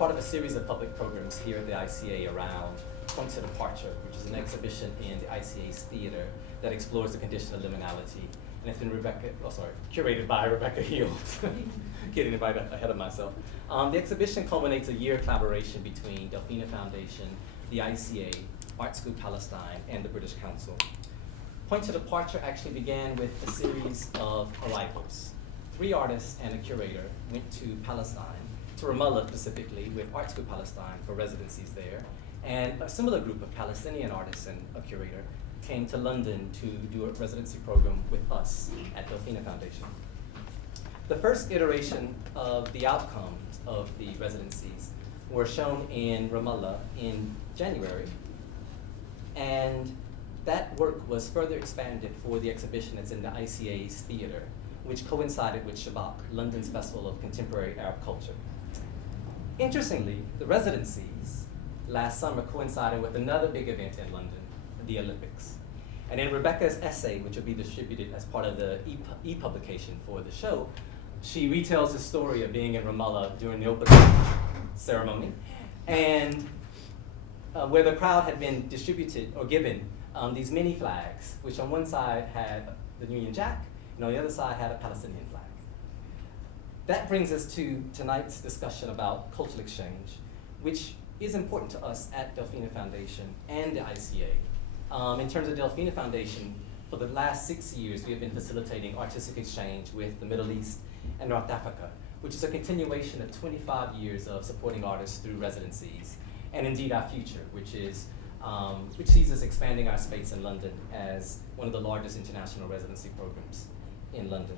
part of a series of public programs here at the ICA around Point to Departure, which is an exhibition in the ICA's theater that explores the condition of liminality. And it's been curated by Rebecca Heald. Getting right ahead of myself. The exhibition culminates a year of collaboration between Delphina Foundation, the ICA, Art School Palestine, and the British Council. Point to Departure actually began with a series of arrivals. 3 artists and a curator went to Palestine, to Ramallah specifically, with Art School Palestine for residencies there. And a similar group of Palestinian artists and a curator came to London to do a residency program with us at Delphina Foundation. The first iteration of the outcomes of the residencies were shown in Ramallah in January, and that work was further expanded for the exhibition that's in the ICA's theater, which coincided with Shabak, London's Festival of Contemporary Arab Culture. Interestingly, the residencies last summer coincided with another big event in London, the Olympics. And in Rebecca's essay, which will be distributed as part of the e-publication for the show, she retells the story of being in Ramallah during the opening ceremony, and where the crowd had been distributed or given these mini flags, which on one side had the Union Jack, and on the other side had a Palestinian flag. That brings us to tonight's discussion about cultural exchange, which is important to us at Delphina Foundation and the ICA. In terms of Delphina Foundation, for the last 6 years, we have been facilitating artistic exchange with the Middle East and North Africa, which is a continuation of 25 years of supporting artists through residencies, and indeed our future, which sees us expanding our space in London as one of the largest international residency programs in London.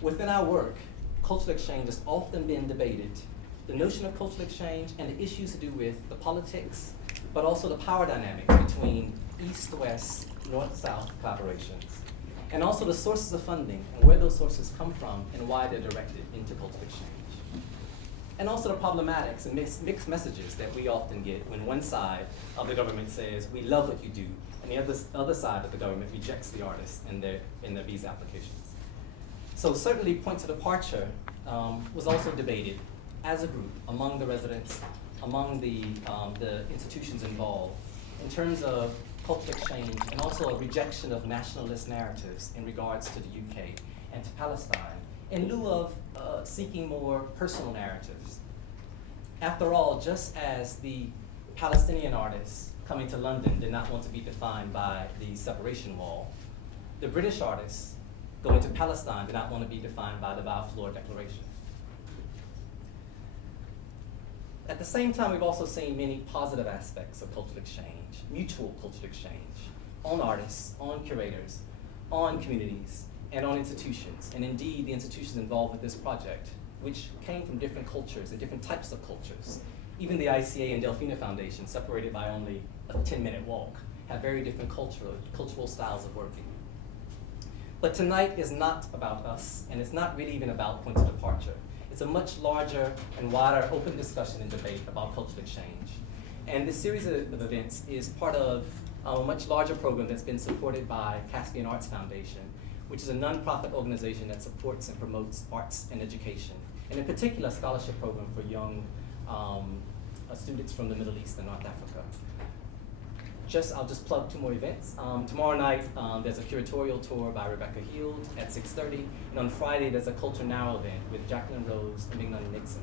Within our work, cultural exchange has often been debated. The notion of cultural exchange and the issues to do with the politics, but also the power dynamics between East-West, North-South collaborations, and also the sources of funding and where those sources come from and why they're directed into cultural exchange. And also the problematics and mixed messages that we often get when one side of the government says, we love what you do, and the other side of the government rejects the artists in their visa applications. So certainly Point to Departure was also debated as a group among the residents, among the institutions involved, in terms of cultural exchange and also a rejection of nationalist narratives in regards to the UK and to Palestine, in lieu of seeking more personal narratives. After all, just as the Palestinian artists coming to London did not want to be defined by the separation wall, the British artists going to Palestine did not want to be defined by the Balfour Declaration. At the same time, we've also seen many positive aspects of cultural exchange, mutual cultural exchange, on artists, on curators, on communities, and on institutions. And indeed, the institutions involved with this project, which came from different cultures and different types of cultures. Even the ICA and Delphina Foundation, separated by only a 10-minute walk, have very different cultural styles of working. But tonight is not about us, and it's not really even about Point to Departure. It's a much larger and wider open discussion and debate about cultural exchange. And this series of events is part of a much larger program that's been supported by Caspian Arts Foundation, which is a nonprofit organization that supports and promotes arts and education, and in particular, a scholarship program for young students from the Middle East and North Africa. I'll just plug 2 more events. Tomorrow night, there's a curatorial tour by Rebecca Heald at 6:30, and on Friday, there's a Culture Now event with Jacqueline Rose and Mignon Nixon.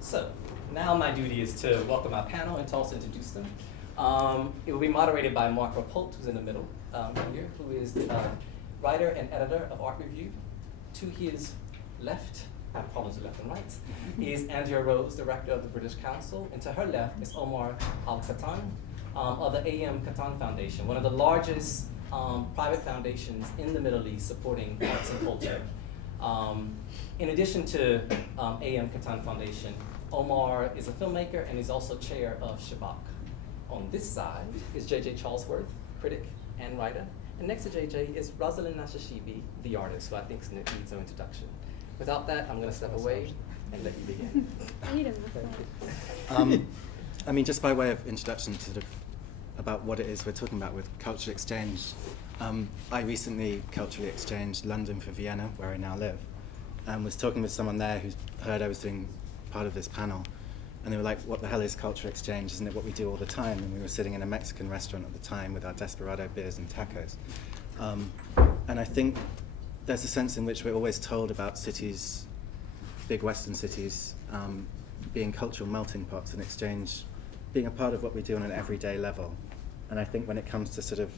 So, now my duty is to welcome our panel and to also introduce them. It will be moderated by Mark Rappolt, who's in the middle here, who is the writer and editor of Art Review. To his left, I have problems with left and right, is Andrea Rose, director of the British Council, and to her left is Omar Al-Quattan, of the A.M. Quattan Foundation, one of the largest private foundations in the Middle East supporting arts and culture. In addition to A.M. Quattan Foundation, Omar is a filmmaker and he's also chair of Shabak. On this side is JJ Charlesworth, critic and writer. And next to JJ is Rosalind Nashashibi, the artist, who I think needs no introduction. Without that, I'm going to step away and let you begin. I mean, just by way of introduction to sort of about what it is we're talking about with cultural exchange, I recently culturally exchanged London for Vienna, where I now live, and was talking with someone there who heard I was doing part of this panel, and they were like, what the hell is cultural exchange? Isn't it what we do all the time? And we were sitting in a Mexican restaurant at the time with our Desperado beers and tacos. And I think there's a sense in which we're always told about cities, big Western cities, being cultural melting pots and exchange, being a part of what we do on an everyday level. And I think when it comes to sort of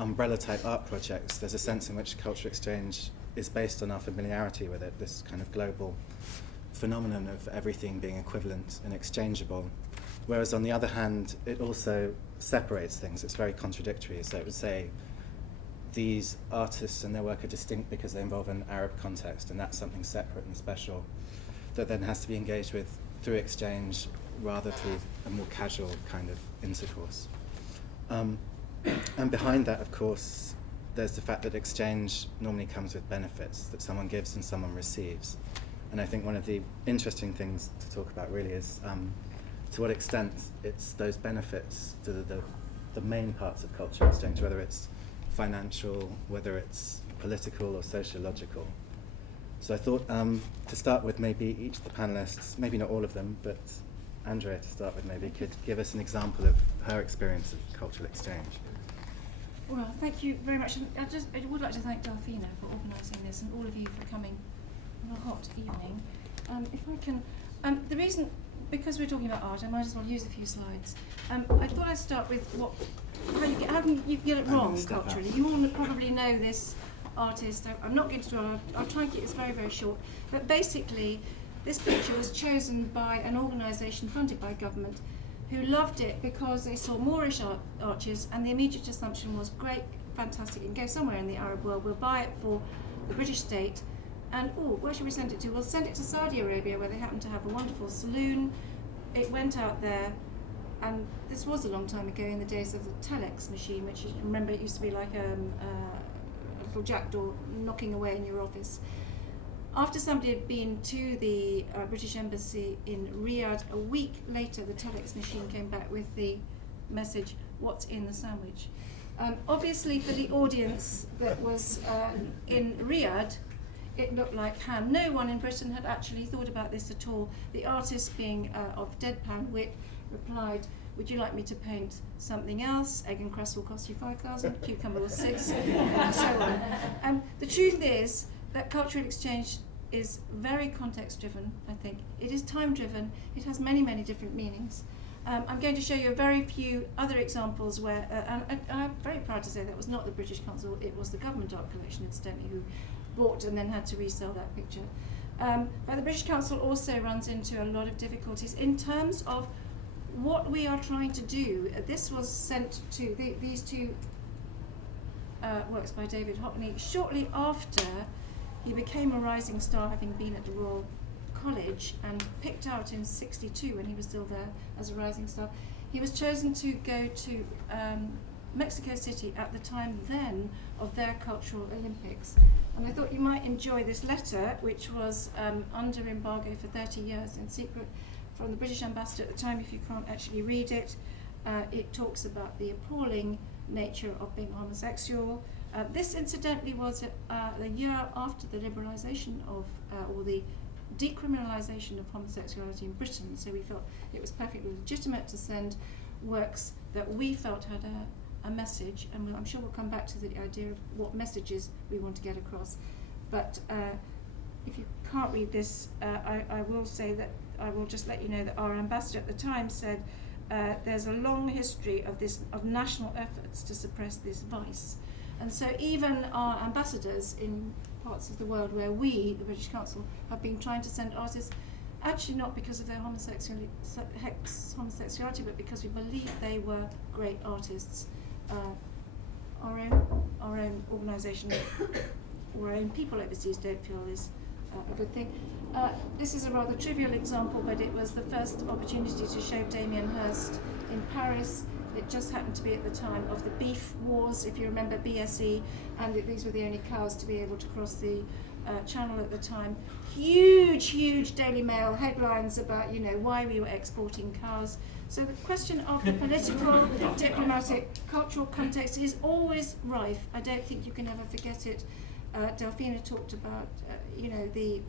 umbrella-type art projects, there's a sense in which cultural exchange is based on our familiarity with it, this kind of global phenomenon of everything being equivalent and exchangeable. Whereas on the other hand, it also separates things. It's very contradictory. So it would say these artists and their work are distinct because they involve an Arab context, and that's something separate and special that then has to be engaged with through exchange rather through a more casual kind of intercourse. And behind that, of course, there's the fact that exchange normally comes with benefits, that someone gives and someone receives. And I think one of the interesting things to talk about really is to what extent it's those benefits to the main parts of cultural exchange, whether it's financial, whether it's political or sociological. So I thought to start with maybe each of the panelists, maybe not all of them, but Andrea to start with maybe could give us an example of her experience of cultural exchange. Well, thank you very much. And I would like to thank Delphina for organising this and all of you for coming on a hot evening. If I can, the reason, because we're talking about art, I might as well use a few slides. I thought I'd start with how can you get it wrong culturally? You all probably know this artist. I'm not going to dwell. I'll try and keep this very, very short. But basically, this picture was chosen by an organisation funded by government who loved it because they saw Moorish arches, and the immediate assumption was, great, fantastic, it can go somewhere in the Arab world, we'll buy it for the British state, and where should we send it to? We'll send it to Saudi Arabia, where they happen to have a wonderful saloon. It went out there, and this was a long time ago in the days of the telex machine, which you remember it used to be like a little jackdaw knocking away in your office. After somebody had been to the British Embassy in Riyadh, a week later the telex machine came back with the message, what's in the sandwich? Obviously for the audience that was in Riyadh, it looked like ham. No one in Britain had actually thought about this at all. The artist, being of deadpan wit, replied, would you like me to paint something else? Egg and crust will cost you 5,000, cucumber will 6, and so on. The truth is that cultural exchange is very context-driven, I think. It is time-driven. It has many, many different meanings. I'm going to show you a very few other examples where, and I'm very proud to say that was not the British Council, it was the government art collection, incidentally, who bought and then had to resell that picture. But the British Council also runs into a lot of difficulties in terms of what we are trying to do. This was sent to these two works by David Hockney shortly after he became a rising star, having been at the Royal College and picked out in '62 when he was still there as a rising star. He was chosen to go to Mexico City at the time then of their Cultural Olympics. And I thought you might enjoy this letter, which was under embargo for 30 years in secret from the British ambassador at the time. If you can't actually read it, it talks about the appalling nature of being homosexual. This incidentally was the year after the liberalisation of, or the decriminalisation of homosexuality in Britain, so we felt it was perfectly legitimate to send works that we felt had a message, and I'm sure we'll come back to the idea of what messages we want to get across. But if you can't read this, I will say that I will just let you know that our ambassador at the time said there's a long history of national efforts to suppress this vice. And so even our ambassadors in parts of the world where we, the British Council, have been trying to send artists, actually not because of their homosexuality, but because we believe they were great artists. Our own organisation, or our own people overseas don't feel is a good thing. This is a rather trivial example, but it was the first opportunity to show Damien Hirst in Paris. It just happened to be at the time of the beef wars, if you remember BSE, and these were the only cars to be able to cross the channel at the time. Huge Daily Mail headlines about, why we were exporting cars. So the question of the political, diplomatic, cultural context is always rife. I don't think you can ever forget it. Delphina talked about, the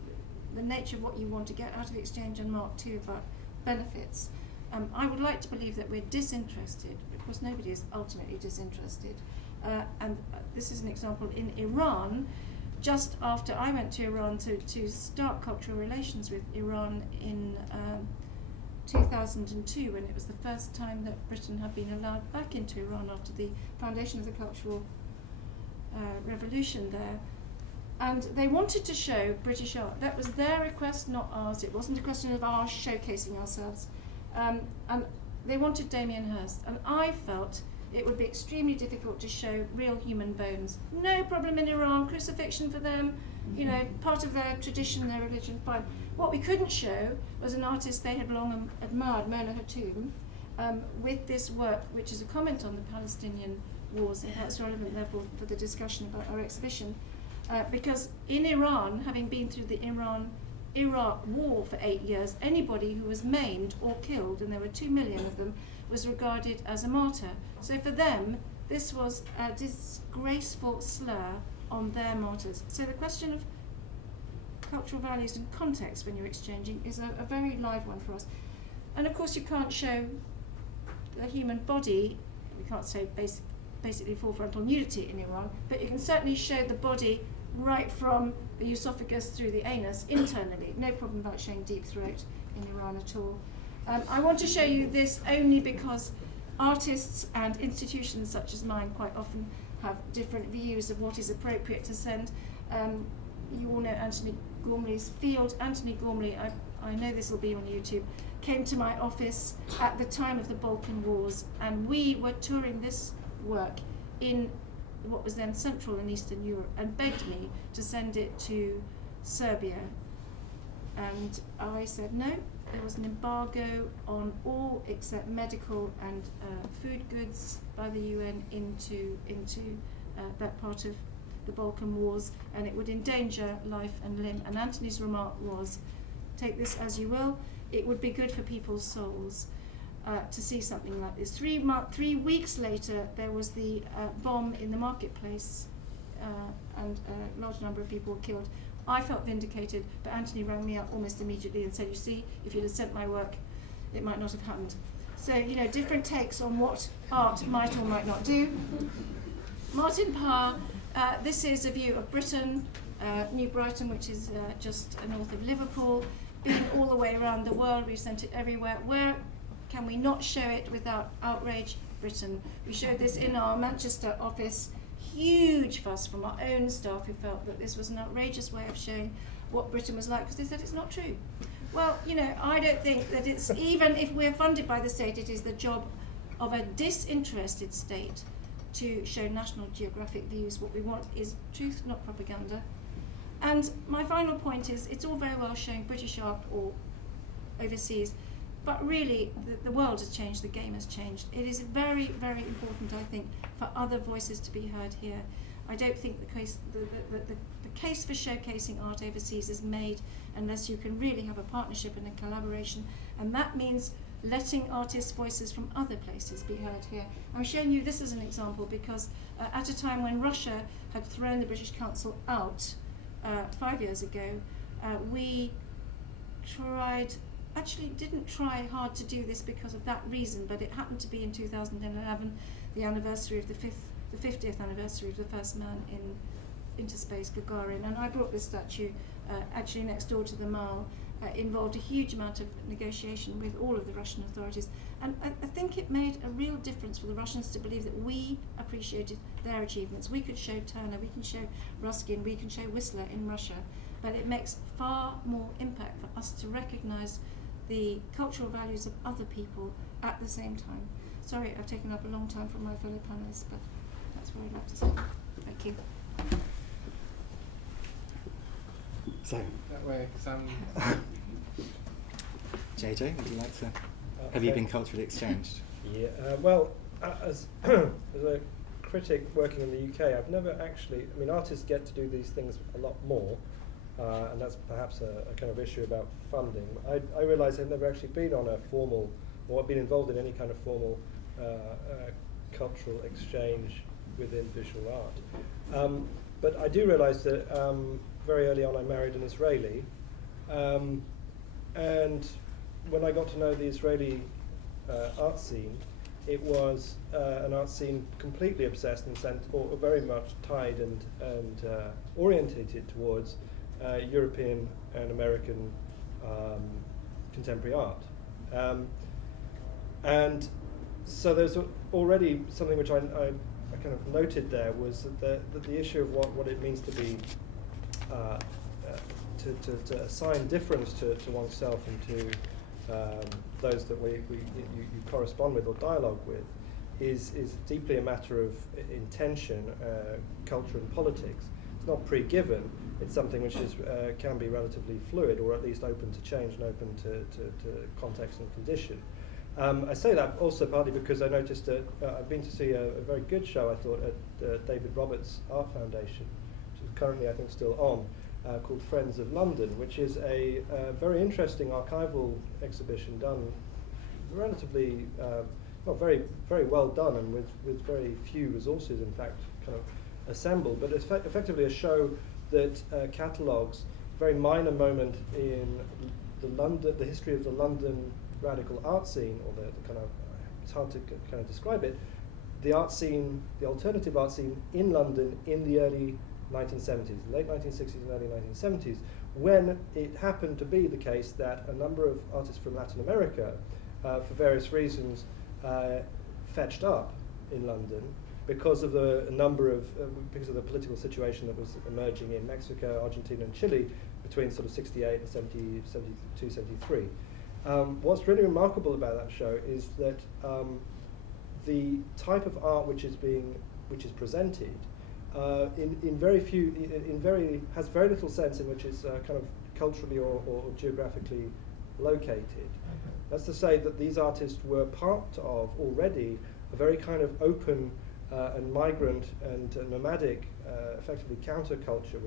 the nature of what you want to get out of the exchange, and Mark too about benefits. I would like to believe that we're disinterested. Of course, nobody is ultimately disinterested. And this is an example in Iran. Just after I went to Iran to start cultural relations with Iran in 2002, when it was the first time that Britain had been allowed back into Iran after the foundation of the Cultural Revolution there. And they wanted to show British art. That was their request, not ours. It wasn't a question of ours showcasing ourselves. And they wanted Damien Hirst. And I felt it would be extremely difficult to show real human bones. No problem in Iran, crucifixion for them, you know, part of their tradition, their religion, fine. What we couldn't show was an artist they had long admired, Mona Hatoum, with this work, which is a comment on the Palestinian wars, and that's relevant therefore for the discussion about our exhibition. Because in Iran, having been through the Iran-Iraq war for 8 years, anybody who was maimed or killed, and there were 2 million of them, was regarded as a martyr. So for them, this was a disgraceful slur on their martyrs. So the question of cultural values and context when you're exchanging is a very live one for us. And of course you can't show the human body, we can't say basically full frontal nudity in Iran, but you can certainly show the body right from the esophagus through the anus internally. No problem about showing deep throat in Iran at all. I want to show you this only because artists and institutions such as mine quite often have different views of what is appropriate to send. You all know Anthony Gormley's field. Anthony Gormley, I know this will be on YouTube, came to my office at the time of the Balkan Wars, and we were touring this work in what was then Central and Eastern Europe, and begged me to send it to Serbia. And I said no. There was an embargo on all except medical and food goods by the UN into that part of the Balkan Wars, and it would endanger life and limb. And Anthony's remark was, take this as you will, it would be good for people's souls to see something like this. 3 weeks later, there was the bomb in the marketplace, and a large number of people were killed. I felt vindicated, but Anthony rang me up almost immediately and said, you see, if you'd have sent my work, it might not have happened. So, you know, different takes on what art might or might not do. Martin Parr, this is a view of Britain, New Brighton, which is just north of Liverpool. Been all the way around the world, we've sent it everywhere. Where can we not show it without outrage? Britain. We showed this in our Manchester office. Huge fuss from our own staff who felt that this was an outrageous way of showing what Britain was like, because they said it's not true. Well, you know, I don't think that it's, even if we're funded by the state, it is the job of a disinterested state to show National Geographic views. What we want is truth, not propaganda. And my final point is, it's all very well showing British art or overseas, but really the world has changed, the game has changed. It is very, very important, I think, for other voices to be heard here. I don't think the case for showcasing art overseas is made unless you can really have a partnership and a collaboration, and that means letting artists' voices from other places be heard here. I'm showing you this as an example because at a time when Russia had thrown the British Council out 5 years ago, we didn't try hard to do this because of that reason, but it happened to be in 2011, the anniversary of the 50th anniversary of the first man into space, Gagarin, and I brought this statue actually next door to the Mall. Involved a huge amount of negotiation with all of the Russian authorities, and I think it made a real difference for the Russians to believe that we appreciated their achievements. We could show Turner, we can show Ruskin, we can show Whistler in Russia, but it makes far more impact for us to recognise the cultural values of other people at the same time. Sorry, I've taken up a long time from my fellow panelists, but that's what I'd like to say. Thank you. So, that way, Sam. JJ, would you like to? Have you been culturally exchanged? Yeah. Well, as a critic working in the UK, I've never actually. I mean, artists get to do these things a lot more, and that's perhaps a kind of issue about funding. I realise I've never actually been on a formal, or been involved in any kind of formal cultural exchange within visual art. But I do realise that very early on I married an Israeli, And when I got to know the Israeli art scene, it was an art scene completely obsessed and or very much tied and orientated towards European and American contemporary art. And so there's already something which I kind of noted there, was that the issue of what it means to be to assign difference to oneself and to those that you correspond with or dialogue with is deeply a matter of intention, culture and politics. It's not pre-given. It's something which is can be relatively fluid, or at least open to change and open to context and condition. I say that also partly because I noticed that I've been to see a very good show, I thought, at David Roberts Art Foundation, which is currently, I think, still on, called Friends of London, which is a very interesting archival exhibition done relatively, not very, very well done, and with very few resources, in fact, kind of assembled, but it's effectively a show that catalogues a very minor moment in the history of the London radical art scene, or the kind of, it's hard to kind of describe it, the art scene, the alternative art scene in London in the early 1970s, late 1960s and early 1970s, when it happened to be the case that a number of artists from Latin America, for various reasons, fetched up in London because of the number of, because of the political situation that was emerging in Mexico, Argentina and Chile between sort of 68 and 72, 73. What's really remarkable about that show is that the type of art which is presented has very little sense in which it's kind of culturally or geographically located. That's to say that these artists were part of already a very kind of open and migrant and nomadic, effectively counterculture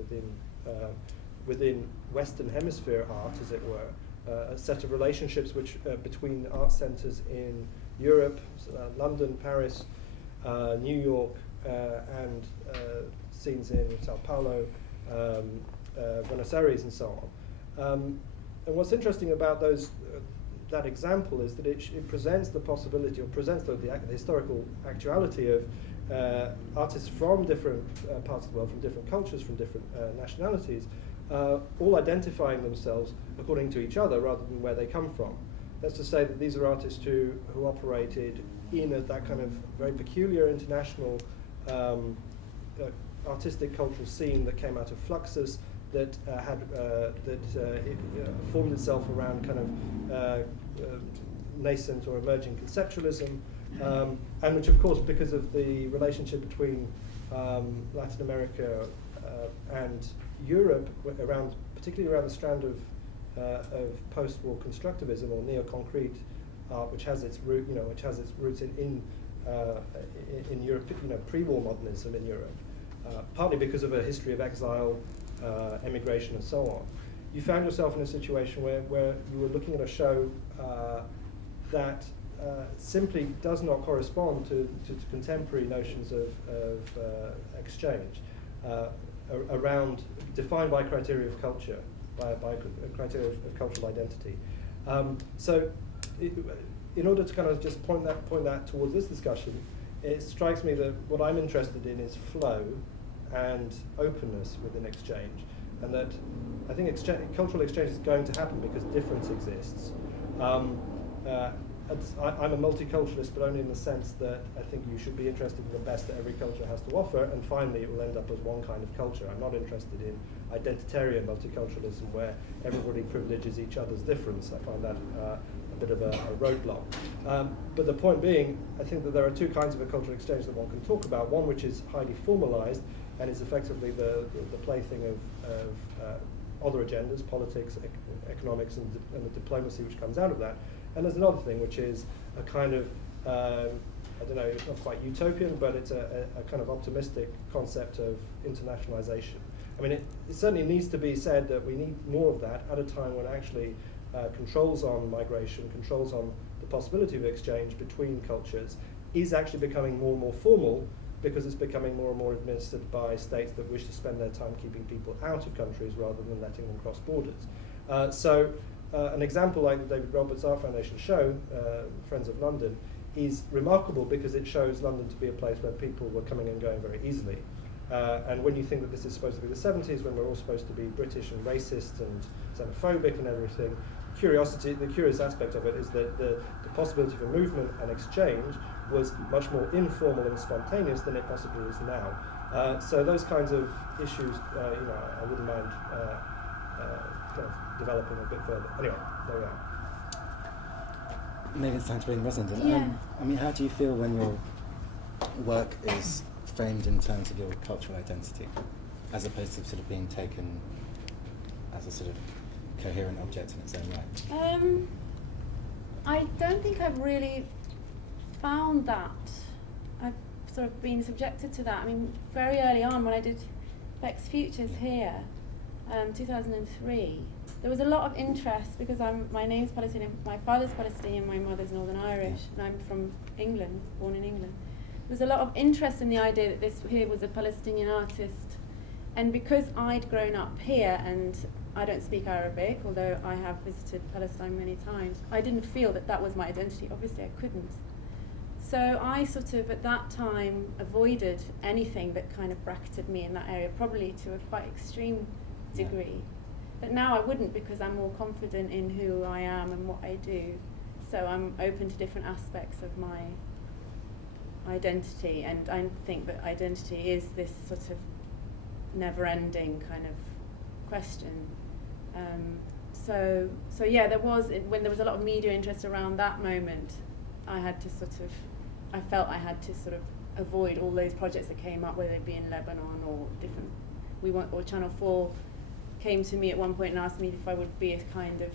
within Western Hemisphere art, as it were. A set of relationships which between art centres in Europe, London, Paris, New York, and scenes in Sao Paulo, Buenos Aires, and so on. And what's interesting about that example is that it presents the possibility, or presents the historical actuality of artists from different parts of the world, from different cultures, from different nationalities, all identifying themselves according to each other rather than where they come from. That's to say that these are artists who operated in that kind of very peculiar international artistic cultural scene that came out of Fluxus, that formed itself around kind of nascent or emerging conceptualism, and which, of course, because of the relationship between Latin America and Europe, particularly around the strand of post-war constructivism or neo-concrete art, which has its roots in Europe, pre-war modernism in Europe, partly because of a history of exile, emigration, and so on. You found yourself in a situation where you were looking at a show that simply does not correspond to contemporary notions of exchange, defined by criteria of culture, by criteria of cultural identity. So, in order to kind of just point that towards this discussion, it strikes me that what I'm interested in is flow and openness within exchange, and that I think cultural exchange is going to happen because difference exists. I'm a multiculturalist, but only in the sense that I think you should be interested in the best that every culture has to offer, and finally it will end up as one kind of culture. I'm not interested in identitarian multiculturalism where everybody privileges each other's difference. I find that a bit of a roadblock. But the point being, I think that there are two kinds of a cultural exchange that one can talk about. One which is highly formalized and is effectively the plaything of other agendas, politics, economics, and the diplomacy which comes out of that. And there's another thing which is a kind of, I don't know, it's not quite utopian, but it's a kind of optimistic concept of internationalization. I mean, it certainly needs to be said that we need more of that at a time when actually controls on migration, controls on the possibility of exchange between cultures is actually becoming more and more formal, because it's becoming more and more administered by states that wish to spend their time keeping people out of countries rather than letting them cross borders. So an example like the David Roberts Art Foundation show, Friends of London, is remarkable because it shows London to be a place where people were coming and going very easily. And when you think that this is supposed to be the 70s, when we're all supposed to be British and racist and xenophobic and everything, the curious aspect of it is that the possibility for movement and exchange was much more informal and spontaneous than it possibly is now. So those kinds of issues, I wouldn't mind kind of developing a bit further. Anyway, there we are. Maybe it's time to bring Rosalind in. Yeah. I mean, how do you feel when your work is framed in terms of your cultural identity, as opposed to sort of being taken as a sort of coherent object in its own right? I don't think I've really found that. I've sort of been subjected to that. I mean, very early on when I did Beck's Futures here, 2003, there was a lot of interest because my name's Palestinian, my father's Palestinian, my mother's Northern Irish, and I'm from England, born in England. There was a lot of interest in the idea that this here was a Palestinian artist, and because I'd grown up here and I don't speak Arabic, although I have visited Palestine many times, I didn't feel that that was my identity. Obviously I couldn't. So I sort of at that time avoided anything that kind of bracketed me in that area, probably to a quite extreme degree. But now I wouldn't, because I'm more confident in who I am and what I do. So I'm open to different aspects of my identity, and I think that identity is this sort of never-ending kind of question. So yeah, when there was a lot of media interest around that moment, I felt I had to sort of avoid all those projects that came up, whether they be in Lebanon or different. Or Channel 4 came to me at one point and asked me if I would be a kind of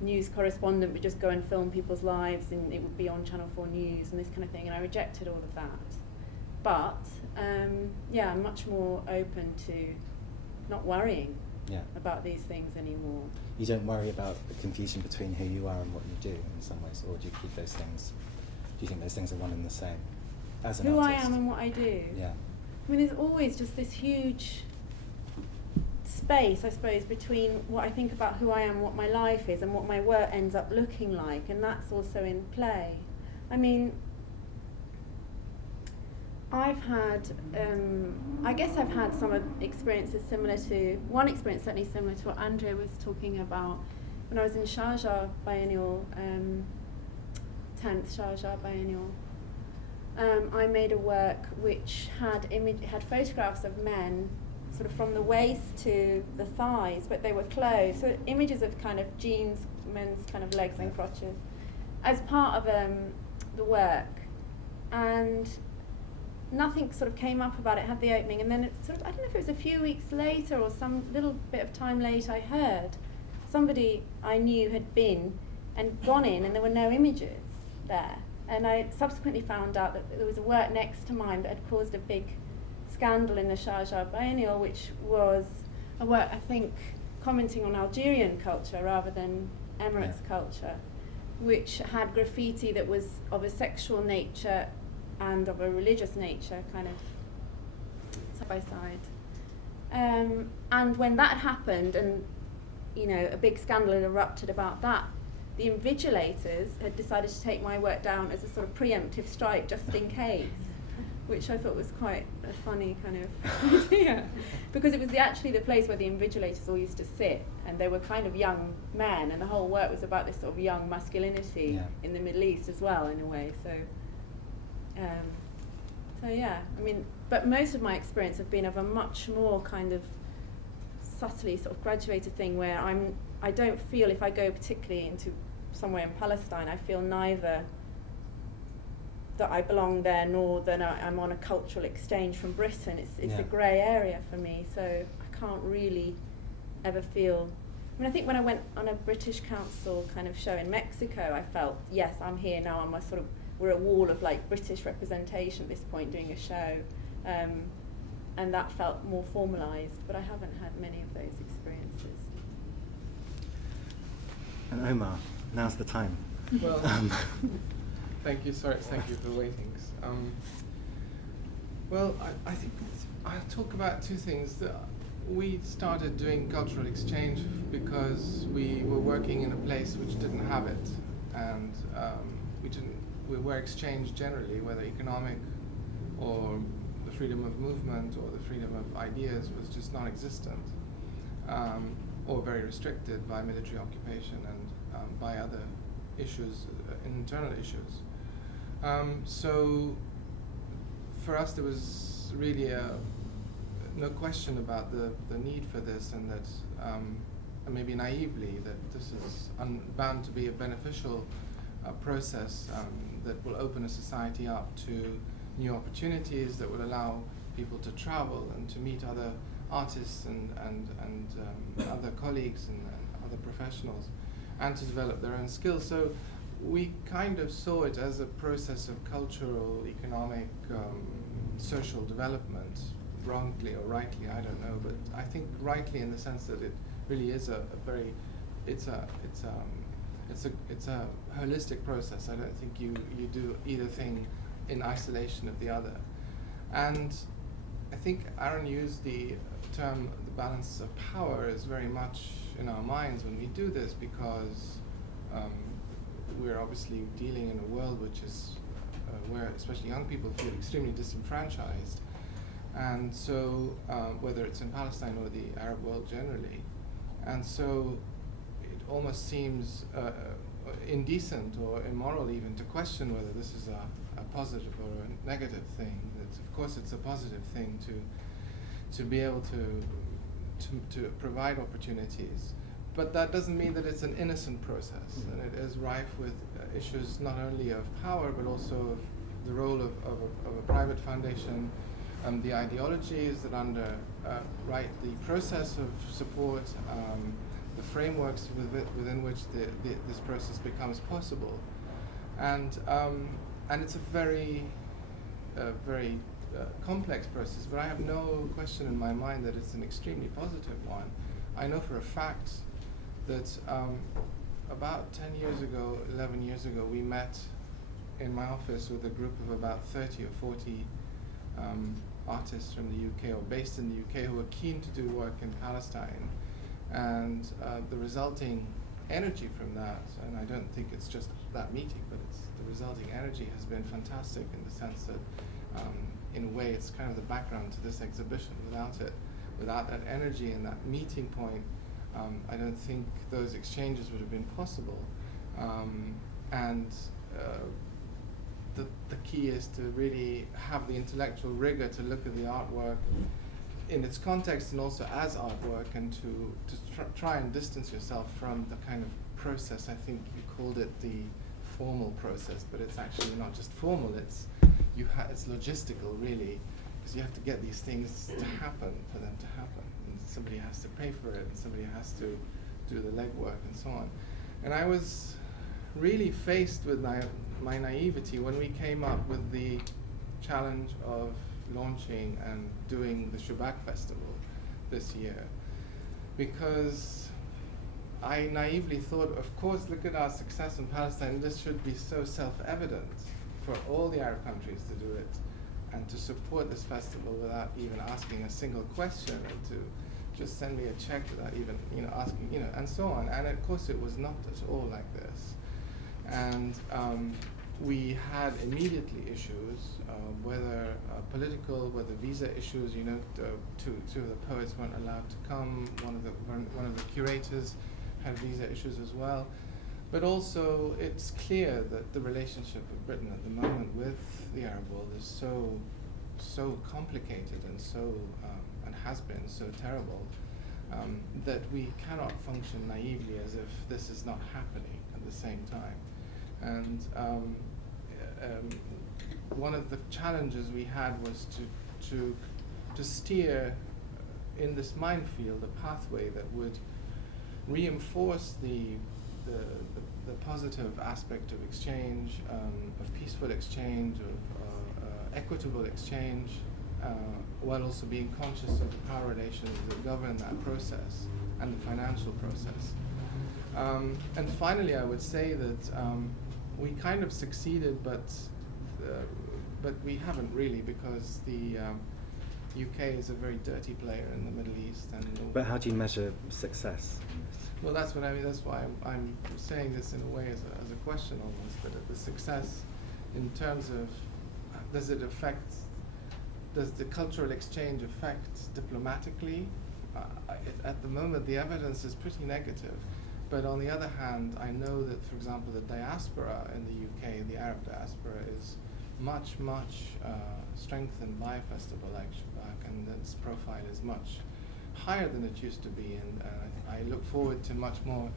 news correspondent, but just go and film people's lives, and it would be on Channel 4 News and this kind of thing, and I rejected all of that. But yeah, I'm much more open to not worrying about these things anymore. You don't worry about the confusion between who you are and what you do in some ways, or do you keep those things? Do you think those things are one and the same as an Who artist? I am and what I do. Yeah. I mean, there's always just this huge space, I suppose, between what I think about who I am, what my life is, and what my work ends up looking like, and that's also in play. I mean, I guess I've had some experiences one experience certainly similar to what Andrea was talking about when I was in Sharjah Biennial, 10th Sharjah Biennial. I made a work which had photographs of men sort of from the waist to the thighs, but they were clothed, so images of kind of jeans, men's kind of legs and crotches, as part of the work. And nothing sort of came up about it, had the opening, and then it sort of, I don't know if it was a few weeks later or some little bit of time later, I heard somebody I knew had been and gone in and there were no images there. And I subsequently found out that there was a work next to mine that had caused a big scandal in the Sharjah Biennial, which was a work, I think, commenting on Algerian culture rather than Emirates culture, which had graffiti that was of a sexual nature and of a religious nature, kind of side by side. And when that happened, and a big scandal had erupted about that, the invigilators had decided to take my work down as a sort of preemptive strike, just in case, which I thought was quite a funny kind of idea, because it was actually the place where the invigilators all used to sit, and they were kind of young men, and the whole work was about this sort of young masculinity in the Middle East as well, in a way. So yeah, I mean, but most of my experience have been of a much more kind of subtly sort of graduated thing, where I don't feel, if I go particularly into somewhere in Palestine, I feel neither that I belong there nor that I'm on a cultural exchange from Britain. It's a grey area for me, so I can't really ever feel. I mean, I think when I went on a British Council kind of show in Mexico, I felt, yes, I'm here now, I'm a sort of, we're a wall of like British representation at this point doing a show, and that felt more formalised, but I haven't had many of those experiences. And Omar, now's the time. Well, thank you for waiting. Well, I think I'll talk about two things. we started doing cultural exchange because we were working in a place which didn't have it, and we were exchange generally, whether economic or the freedom of movement or the freedom of ideas was just non-existent, or very restricted by military occupation and by other issues, internal issues. So for us there was really no question about the need for this, and that maybe naively that this is bound to be a beneficial process that will open a society up to new opportunities, that will allow people to travel and to meet other artists and other colleagues and other professionals, and to develop their own skills. So we kind of saw it as a process of cultural, economic, social development, wrongly or rightly, I don't know, but I think rightly in the sense that it really is it's a holistic process. I don't think you do either thing in isolation of the other. And I think Aaron used the term the balance of power is very much in our minds when we do this, because we're obviously dealing in a world which is where especially young people feel extremely disenfranchised. And so, whether it's in Palestine or the Arab world generally. And so it almost seems indecent or immoral even to question whether this is a positive or a negative thing. That of course it's a positive thing to be able to provide opportunities. But that doesn't mean that it's an innocent process, and it is rife with issues not only of power but also of the role of a private foundation, the ideologies that underwrite the process of support, the frameworks within which this process becomes possible, and it's a very complex process. But I have no question in my mind that it's an extremely positive one. I know for a fact that about 10 years ago, 11 years ago, we met in my office with a group of about 30 or 40 artists from the UK or based in the UK who were keen to do work in Palestine. And the resulting energy from that, and I don't think it's just that meeting, but it's the resulting energy has been fantastic in the sense that in a way it's kind of the background to this exhibition. Without that energy and that meeting point, I don't think those exchanges would have been possible. The key is to really have the intellectual rigor to look at the artwork in its context and also as artwork, and to try and distance yourself from the kind of process. I think you called it the formal process, but it's actually not just formal, it's logistical really, because you have to get these things to happen for them to happen. And somebody has to pay for it, and somebody has to do the legwork and so on. And I was really faced with my naivety when we came up with the challenge of launching and doing the Shabak Festival this year, because I naively thought, of course, look at our success in Palestine, this should be so self-evident for all the Arab countries to do it and to support this festival without even asking a single question, and to just send me a check without even asking, and so on. And of course it was not at all like this. And we had immediately issues, whether political, whether visa issues. Two of the poets weren't allowed to come. One of the curators had visa issues as well. But also, it's clear that the relationship of Britain at the moment with the Arab world is so complicated and and has been so terrible, that we cannot function naively as if this is not happening at the same time. And one of the challenges we had was to steer in this minefield a pathway that would reinforce the positive aspect of exchange, of peaceful exchange, of equitable exchange, while also being conscious of the power relations that govern that process and the financial process. And finally, I would say that we kind of succeeded, but we haven't really, because UK is a very dirty player in the Middle East. But how do you measure success? Well, that's what I mean. That's why I'm saying this in a way as a question almost. That the success, in terms of, does the cultural exchange affect diplomatically? At the moment, the evidence is pretty negative. But on the other hand, I know that, for example, the diaspora in the UK, the Arab diaspora, is much strengthened by a festival like Shabak, and its profile is much higher than it used to be. And I look forward to much more,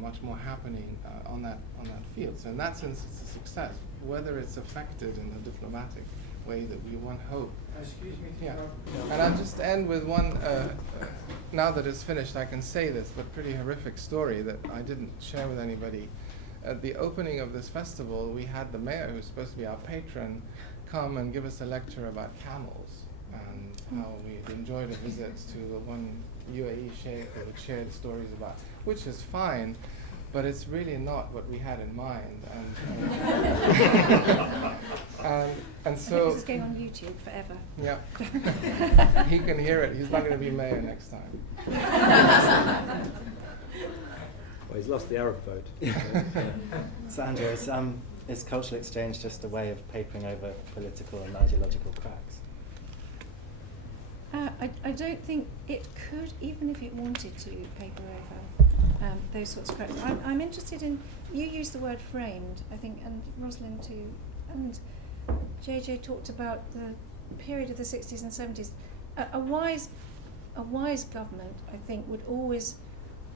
much more happening on that field. So in that sense, it's a success. Whether it's affected in the diplomatic way that we want hope. Excuse me. Yeah. And I'll just end with one. Now that it's finished, I can say this, but pretty horrific story that I didn't share with anybody. At the opening of this festival, we had the mayor, who's supposed to be our patron, come and give us a lecture about camels and how we enjoyed a visit to one UAE sheikh who shared stories about, which is fine, but it's really not what we had in mind. And so this is going on YouTube forever. Yeah, he can hear it. He's not going to be mayor next time. Well, he's lost the Arab vote. So Andrea, is cultural exchange just a way of papering over political and ideological cracks? I don't think it could, even if it wanted to, paper over those sorts of cracks. I'm interested in, you used the word framed, I think, and Rosalind too, and JJ talked about the period of the 60s and 70s. A wise government, I think, would always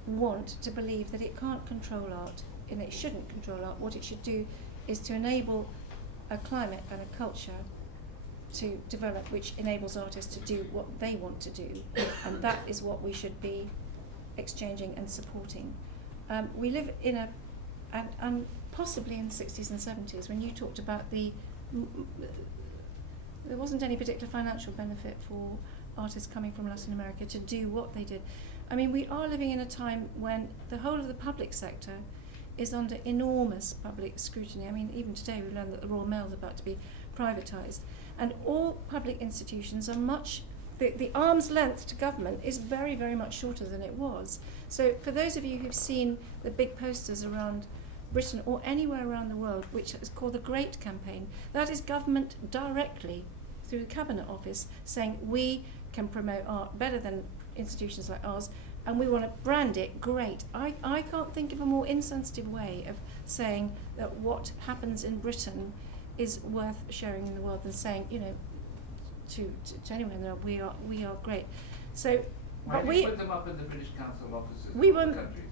want to believe that it can't control art, and it shouldn't control art. What it should do is to enable a climate and a culture to develop which enables artists to do what they want to do, and that is what we should be exchanging and supporting. We live in and possibly in the 60s and 70s, when you talked about there wasn't any particular financial benefit for artists coming from Latin America to do what they did. I mean, we are living in a time when the whole of the public sector is under enormous public scrutiny. I mean, even today we learned that the Royal Mail is about to be privatised. And all public institutions are the arm's length to government is very, very much shorter than it was. So for those of you who've seen the big posters around Britain or anywhere around the world, which is called the Great Campaign, that is government directly through the Cabinet Office saying we can promote art better than institutions like ours, and we want to brand it great. I can't think of a more insensitive way of saying that what happens in Britain is worth sharing in the world than saying, to anyone, we are great. So, why do you put them up in the British Council offices we of won't, countries?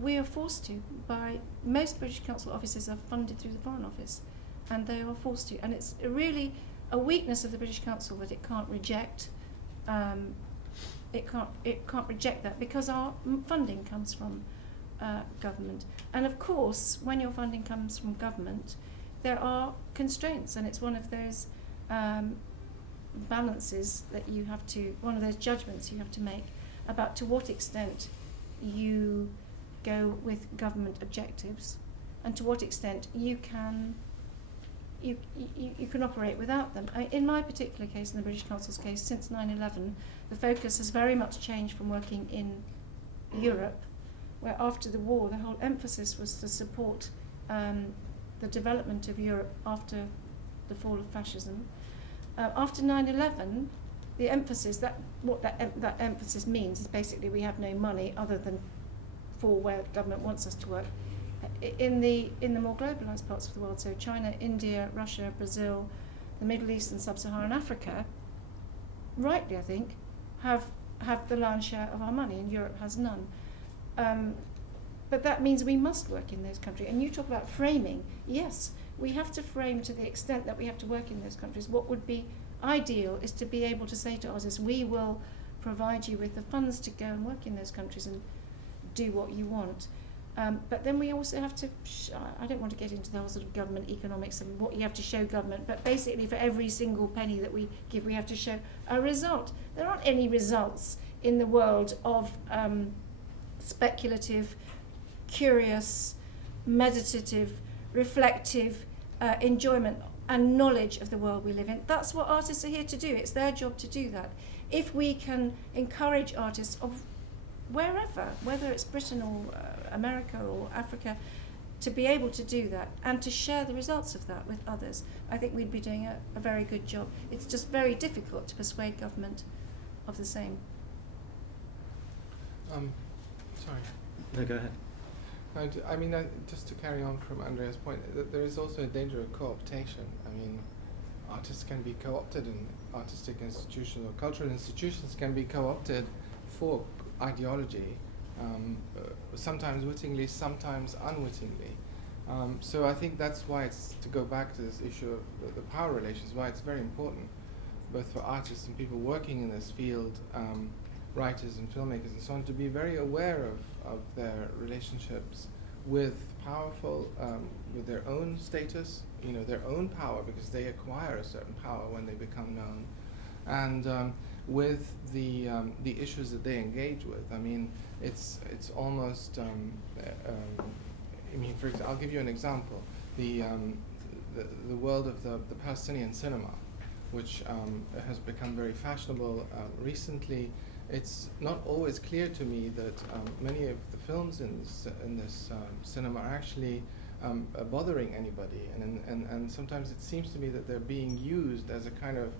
We are forced to by most British Council offices are funded through the Foreign Office, and they are forced to, and it's really a weakness of the British Council that it can't reject. It can't reject that because our funding comes from government, and of course, when your funding comes from government, there are constraints, and it's one of those balances that you have to, one of those judgments you have to make about to what extent you go with government objectives, and to what extent you can operate without them. In my particular case, in the British Council's case, since 9/11, the focus has very much changed from working in Europe, where after the war the whole emphasis was to support the development of Europe after the fall of fascism. After 9/11, the emphasis, that emphasis means is basically we have no money other than for where government wants us to work. In the more globalised parts of the world, so China, India, Russia, Brazil, the Middle East and Sub-Saharan Africa, rightly I think, have the lion's share of our money, and Europe has none. But that means we must work in those countries. And you talk about framing. Yes, we have to frame to the extent that we have to work in those countries. What would be ideal is to be able to say to artists, we will provide you with the funds to go and work in those countries and do what you want. But then we also have to, I don't want to get into the whole sort of government economics and what you have to show government, but basically for every single penny that we give, we have to show a result. There aren't any results in the world of speculative, curious, meditative, reflective enjoyment and knowledge of the world we live in. That's what artists are here to do. It's their job to do that. If we can encourage artists of wherever, whether it's Britain or America or Africa, to be able to do that and to share the results of that with others, I think we'd be doing a very good job. It's just very difficult to persuade government of the same. Sorry. No, go ahead. I mean, just to carry on from Andrea's point, there is also a danger of co-optation. I mean, artists can be co-opted, and artistic institutions or cultural institutions can be co-opted for ideology, sometimes wittingly, sometimes unwittingly. So I think that's why it's, to go back to this issue of the power relations, why it's very important, both for artists and people working in this field, writers and filmmakers and so on, to be very aware of their relationships with powerful, with their own status, their own power, because they acquire a certain power when they become known, and with the issues that they engage with. I mean, it's almost. I mean, for example, I'll give you an example. The world of the Palestinian cinema, which has become very fashionable recently. It's not always clear to me that many of the films in this cinema are actually bothering anybody, and sometimes it seems to me that they're being used as a kind of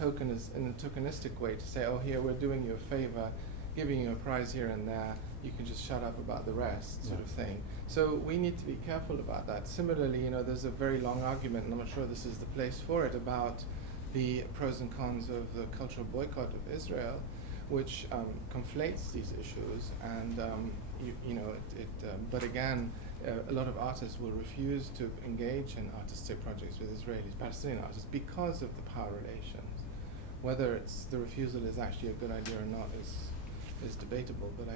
in a tokenistic way to say, oh, here, we're doing you a favor, giving you a prize here and there, you can just shut up about the rest, sort of thing. So we need to be careful about that. Similarly, there's a very long argument, and I'm not sure this is the place for it, about the pros and cons of the cultural boycott of Israel, which conflates these issues, and but again, a lot of artists will refuse to engage in artistic projects with Israelis, Palestinian artists, because of the power relations. Whether it's the refusal is actually a good idea or not is debatable, but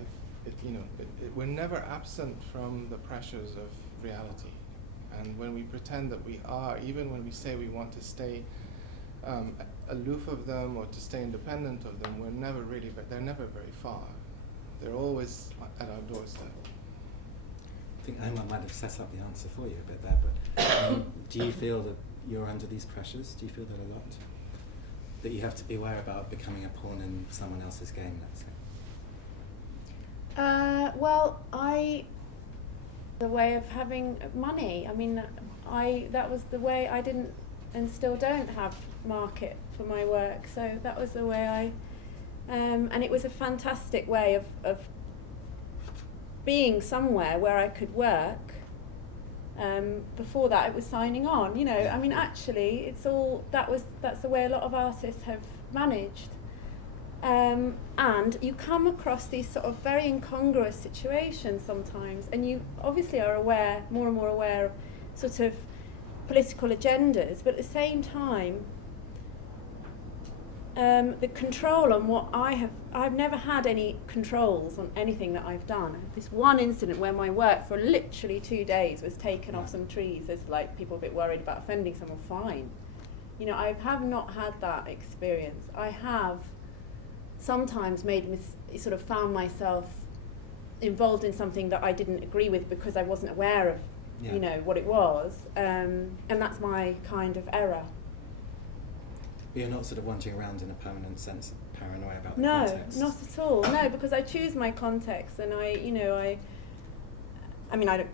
we're never absent from the pressures of reality, and when we pretend that we are, even when we say we want to stay aloof of them or to stay independent of them, they're never very far. They're always at our doorstep. I think Omar might have set up the answer for you a bit there, but do you feel that you're under these pressures? Do you feel that a lot? That you have to be aware about becoming a pawn in someone else's game, let's say? The way of having money. I mean, that was the way I didn't and still don't have market for my work. So that was the way and it was a fantastic way of being somewhere where I could work. Before that, it was signing on. I mean, actually, that's the way a lot of artists have managed. And you come across these sort of very incongruous situations sometimes, and you obviously are more and more aware of sort of political agendas, but at the same time, the control on what I've never had any controls on anything that I've done. This one incident where my work for literally 2 days was taken off some trees, there's like people a bit worried about offending someone, fine. I have not had that experience. I have sometimes sort of found myself involved in something that I didn't agree with because I wasn't aware of, what it was, and that's my kind of error. But you're not sort of wandering around in a permanent sense of paranoia about the context? No, not at all. No, because I choose my context, and I don't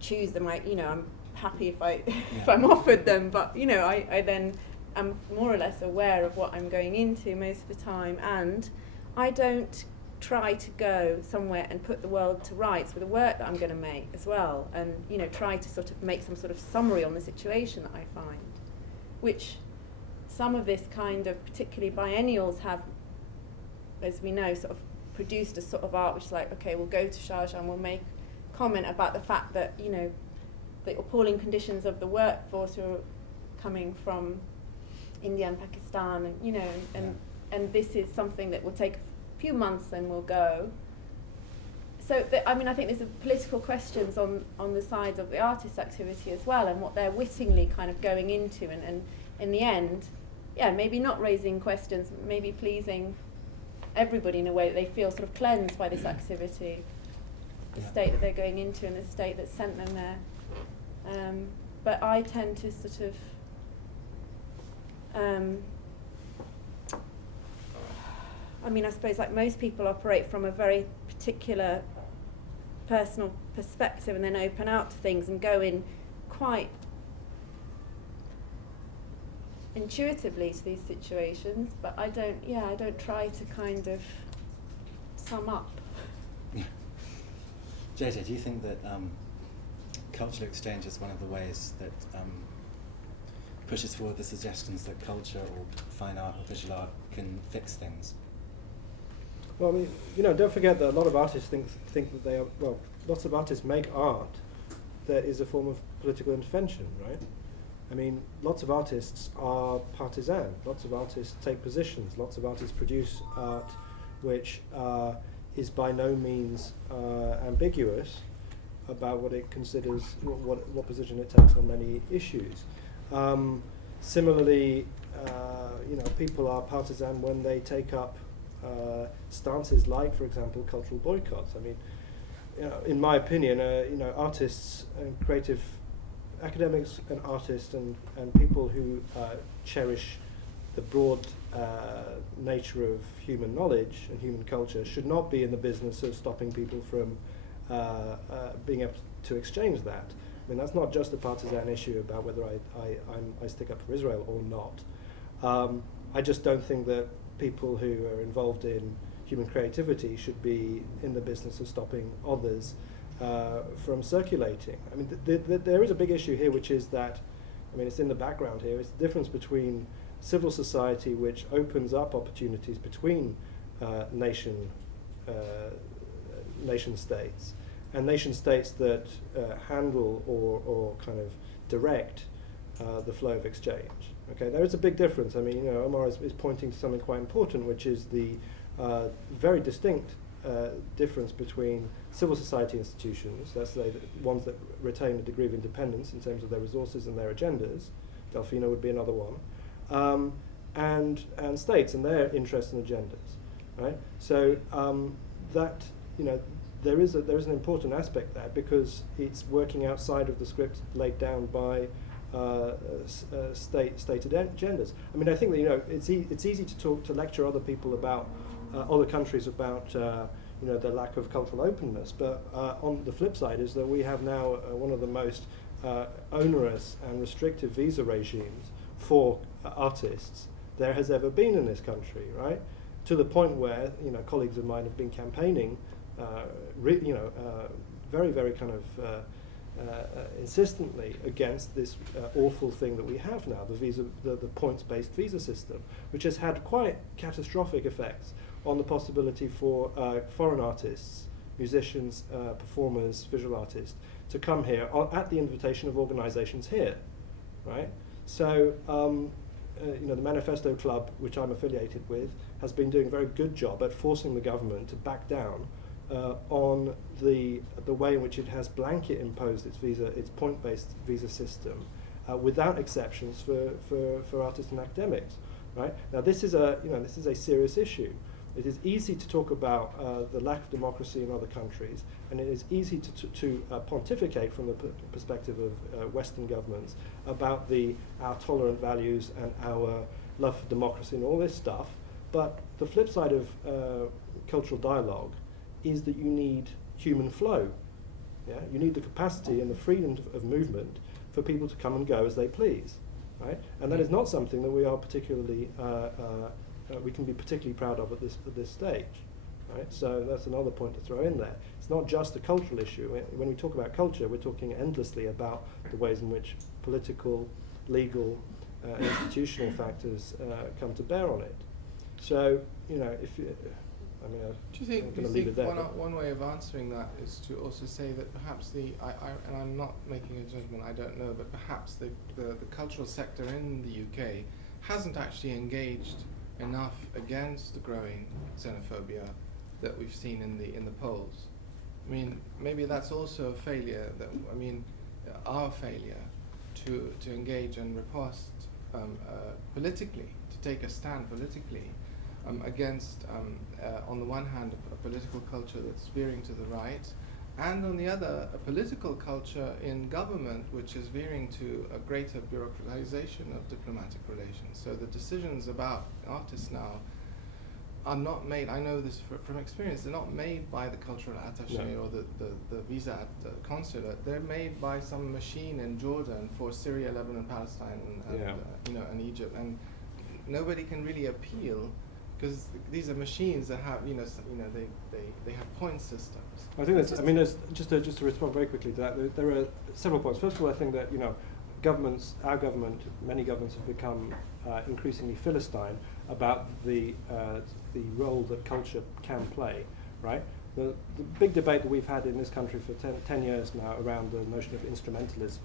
choose them. I'm happy if I'm offered them, but I then am more or less aware of what I'm going into most of the time, and I don't try to go somewhere and put the world to rights with the work that I'm going to make as well, and try to sort of make some sort of summary on the situation that I find, which some of this kind of, particularly biennials, have, as we know, sort of produced a sort of art which is like, okay, we'll go to Sharjah and we'll make comment about the fact that the appalling conditions of the workforce who are coming from India and Pakistan, and this is something that will take a few months and we'll go. So I think there's political questions on the sides of the artist activity as well, and what they're wittingly kind of going into, and in the end, maybe not raising questions, maybe pleasing everybody in a way that they feel sort of cleansed by this activity, the state that they're going into and the state that sent them there. But I tend to sort of I mean, I suppose like most people operate from a very particular personal perspective and then open out to things and go in quite intuitively to these situations, but I don't try to kind of sum up. JJ, do you think that cultural exchange is one of the ways that pushes forward the suggestions that culture or fine art or visual art can fix things? Well, I mean, don't forget that a lot of artists think that they are, well, lots of artists make art that is a form of political intervention, right? I mean, lots of artists are partisan, lots of artists take positions, lots of artists produce art which is by no means ambiguous about what it considers, what position it takes on many issues. Similarly, people are partisan when they take up stances like, for example, cultural boycotts. I mean, in my opinion, artists and creative academics and artists and people who cherish the broad nature of human knowledge and human culture should not be in the business of stopping people from being able to exchange that. I mean, that's not just a partisan issue about whether I stick up for Israel or not. I just don't think that people who are involved in human creativity should be in the business of stopping others from circulating. I mean, there is a big issue here, which is that, I mean, it's in the background here, it's the difference between civil society, which opens up opportunities between nation states, and nation states that handle or kind of direct the flow of exchange. Okay, there is a big difference. I mean, Omar is pointing to something quite important, which is the very distinct difference between civil society institutions, let's say the ones that retain a degree of independence in terms of their resources and their agendas, Delphina would be another one, and states and their interests and agendas, right? So that, there is an important aspect there, because it's working outside of the script laid down by state agendas. I mean, I think that it's easy to lecture other people about other countries about the lack of cultural openness, but on the flip side is that we have now one of the most onerous and restrictive visa regimes for artists there has ever been in this country, right? To the point where colleagues of mine have been campaigning, very, very kind of insistently against this awful thing that we have now, the points-based visa system, which has had quite catastrophic effects on the possibility for foreign artists, musicians, performers, visual artists, to come here at the invitation of organizations here, right? So, the Manifesto Club, which I'm affiliated with, has been doing a very good job at forcing the government to back down on the way in which it has blanket imposed its point-based visa system without exceptions for artists and academics, right? Now this is a serious issue. It is easy to talk about the lack of democracy in other countries, and it is easy to pontificate from the perspective of Western governments about our tolerant values and our love for democracy and all this stuff. But the flip side of cultural dialogue is that you need human flow. Yeah? You need the capacity and the freedom of movement for people to come and go as they please, right? And that is not something that we are particularly we can be particularly proud of at this stage, right? So that's another point to throw in there. It's not just a cultural issue. When we talk about culture, we're talking endlessly about the ways in which political, legal, institutional factors come to bear on it. So, if you, do you think one way of answering that is to also say that perhaps and I'm not making a judgment, I don't know, but perhaps the cultural sector in the UK hasn't actually engaged enough against the growing xenophobia that we've seen in the polls. I mean, maybe that's also a failure. Our failure to engage and riposte politically, to take a stand politically against, on the one hand, a political culture that's veering to the right, and on the other, a political culture in government which is veering to a greater bureaucratization of diplomatic relations. So the decisions about artists now are not made, I know this from experience, they're not made by the cultural attaché or the visa at the consulate. They're made by some machine in Jordan for Syria, Lebanon, Palestine, and and Egypt. And nobody can really appeal because these are machines that have, they have point systems. I think that's, there's, just to respond very quickly to that, there are several points. First of all, I think that, governments, our government, many governments have become increasingly Philistine about the role that culture can play, right? The big debate that we've had in this country for 10 years now around the notion of instrumentalism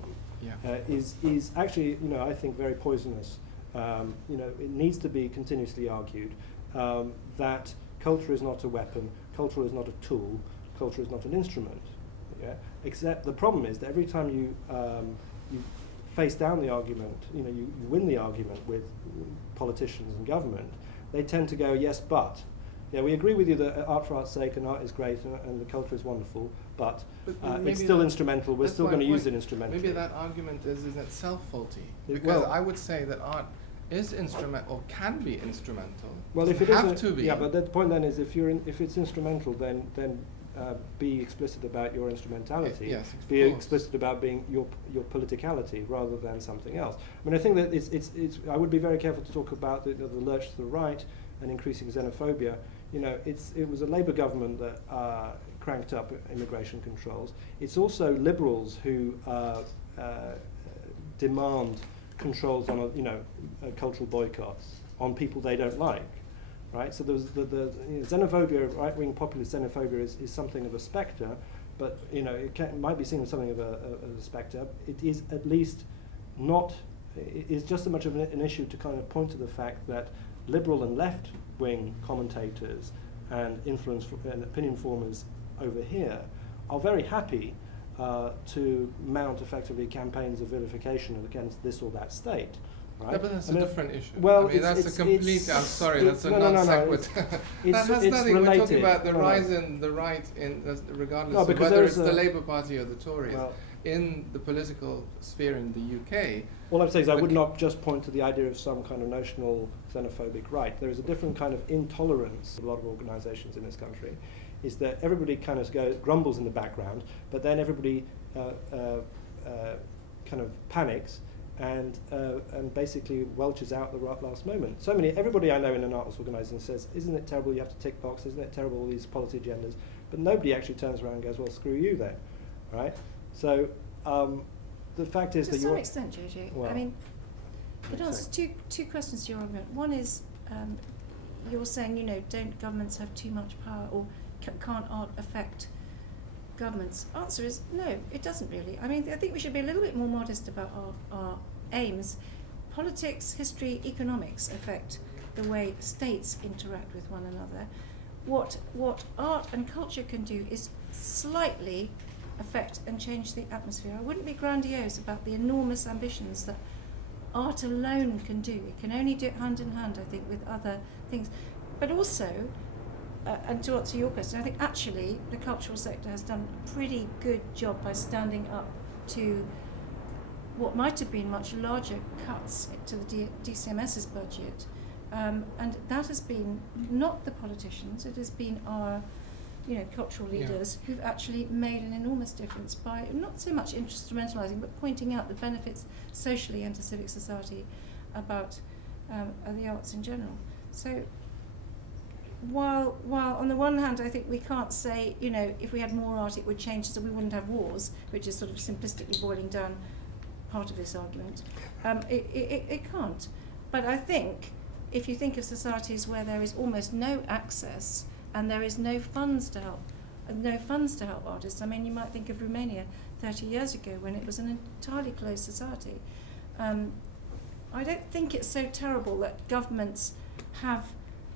is actually, I think very poisonous. It needs to be continuously argued that culture is not a weapon, culture is not a tool, culture is not an instrument. Yeah? Except the problem is that every time you face down the argument, you win the argument with politicians and government, they tend to go, yes, but. Yeah, we agree with you that art for art's sake and art is great and the culture is wonderful, but it's still instrumental, we're still going to use it instrumentally. Maybe that argument is in itself faulty, because I would say that art is instrumental, or can be instrumental. Well, if it have to be. Yeah, but the point then is if it's instrumental, then be explicit about your instrumentality. Yes, be explicit about being your politicality rather than something else. I think that it's I would be very careful to talk about the lurch to the right and increasing xenophobia. It was a Labour government that cranked up immigration controls. It's also Liberals who demand controls on cultural boycotts on people they don't like. Right, so there's the xenophobia, right-wing populist xenophobia is something of a spectre, but it might be seen as something of a spectre. It is at least not. It is just as much of an issue to kind of point to the fact that liberal and left-wing commentators and and opinion formers over here are very happy to mount effectively campaigns of vilification against this or that state. Right? Yeah, but that's a different issue. Well, that's a complete. I'm sorry, that's a non sequitur. That has nothing. We're talking about the rise in the right, regardless of whether it's the Labour Party or the Tories, in the political sphere in the UK. All I'm saying is I would not just point to the idea of some kind of notional xenophobic right. There is a different kind of intolerance of a lot of organisations in this country, is that everybody kind of grumbles in the background, but then everybody kind of panics and basically welches out the last moment. Everybody I know in an arts organisation says, isn't it terrible you have to tick box, isn't it terrible all these policy agendas, but nobody actually turns around and goes, well, screw you then, right? So the fact is to that some extent, JJ, well, it answers two questions to your argument. One is you're saying, don't governments have too much power, or can't art affect governments? Answer is no, it doesn't really. I think we should be a little bit more modest about our aims. Politics, history, economics affect the way states interact with one another. What art and culture can do is slightly affect and change the atmosphere. I wouldn't be grandiose about the enormous ambitions that art alone can do. It can only do it hand in hand, I think, with other things. But also, and to answer your question, I think actually the cultural sector has done a pretty good job by standing up to what might have been much larger cuts to the DCMS's budget. And that has been not the politicians, it has been our cultural leaders who've actually made an enormous difference by not so much instrumentalising, but pointing out the benefits socially and to civic society about the arts in general. So while on the one hand I think we can't say, if we had more art it would change so we wouldn't have wars, which is sort of simplistically boiling down part of this argument, it can't. But I think if you think of societies where there is almost no access and there is no funds to help artists, you might think of Romania 30 years ago when it was an entirely closed society. I don't think it's so terrible that governments have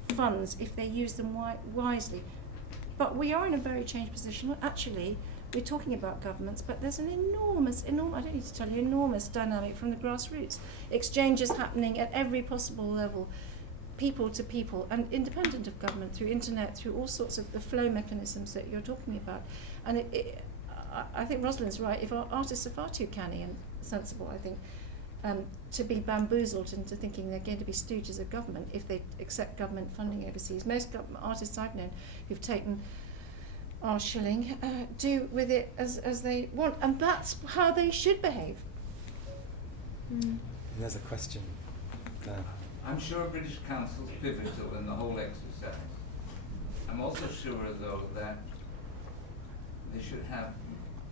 funds if they use them wisely. But we are in a very changed position. Actually, we're talking about governments, but there's an enormous, I don't need to tell you, enormous dynamic from the grassroots. Exchanges happening at every possible level. people to people and independent of government through internet, through all sorts of the flow mechanisms that you're talking about. And I think Rosalind's right. If our artists are far too canny and sensible, I think, to be bamboozled into thinking they're going to be stooges of government if they accept government funding overseas. Most artists I've known who've taken our shilling do with it as they want, and that's how they should behave. And there's a question there. I'm sure British Council's pivotal in the whole exercise. I'm also sure, though, that they should have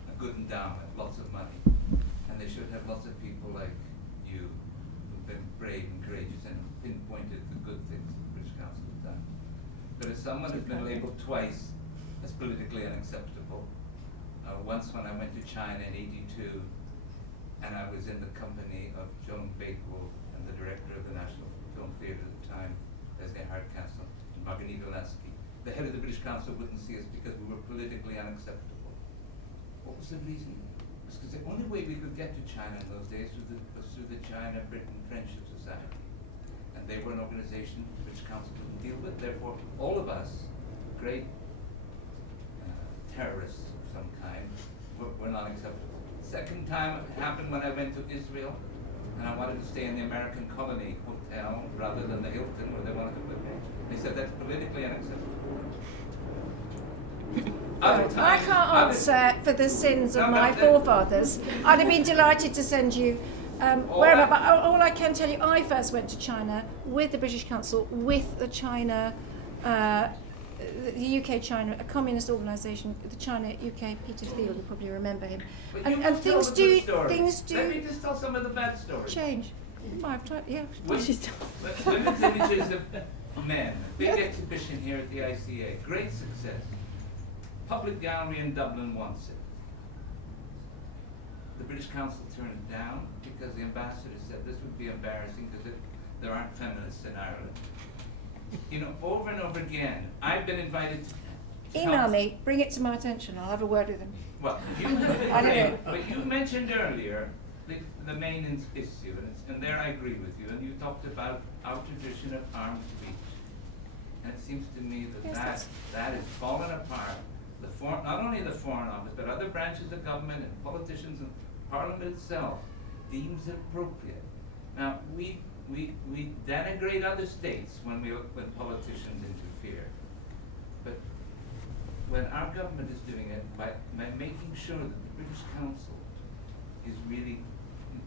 a good endowment, lots of money, and they should have lots of people like you who've been brave and courageous and pinpointed the good things that the British Council has done. But as someone who's been labelled twice as politically unacceptable, once when I went to China in '82, and I was in the company of Joan Bakewell and the director of the National Film Theatre at the time, Leslie Hardcastle, and Margarita Lasky. The head of the British Council wouldn't see us because we were politically unacceptable. What was the reason? It was because the only way we could get to China in those days was through the China-Britain Friendship Society. And they were an organization the British Council couldn't deal with. Therefore, all of us, great terrorists of some kind, were not acceptable. Second time it happened when I went to Israel, and I wanted to stay in the American Colony Hotel rather than the Hilton where they wanted to put me. They said that's politically unacceptable. I can't answer for the sins of my forefathers. I'd have been delighted to send you wherever, but all I can tell you, I first went to China with the British Council, with the China, the UK-China, a communist organisation, the China-UK, Peter Field, you probably remember him. And things do Let me just tell some of the bad stories. change. I've tried, yeah. Women's images of men, big exhibition here at the ICA, great success. Public gallery in Dublin wants it. The British Council turned it down because the ambassador said this would be embarrassing because there aren't feminists in Ireland. You know, over and over again, I've been invited to Email me, bring it to my attention, I'll have a word with him. Well, I don't know. but you mentioned earlier the main issue, and there I agree with you, and you talked about our tradition of arm's reach. And it seems to me that that has fallen apart. Not only the Foreign Office, but other branches of government and politicians and Parliament itself deems it appropriate. Now, we denigrate other states when politicians interfere. But when our government is doing it by making sure that the British Council is really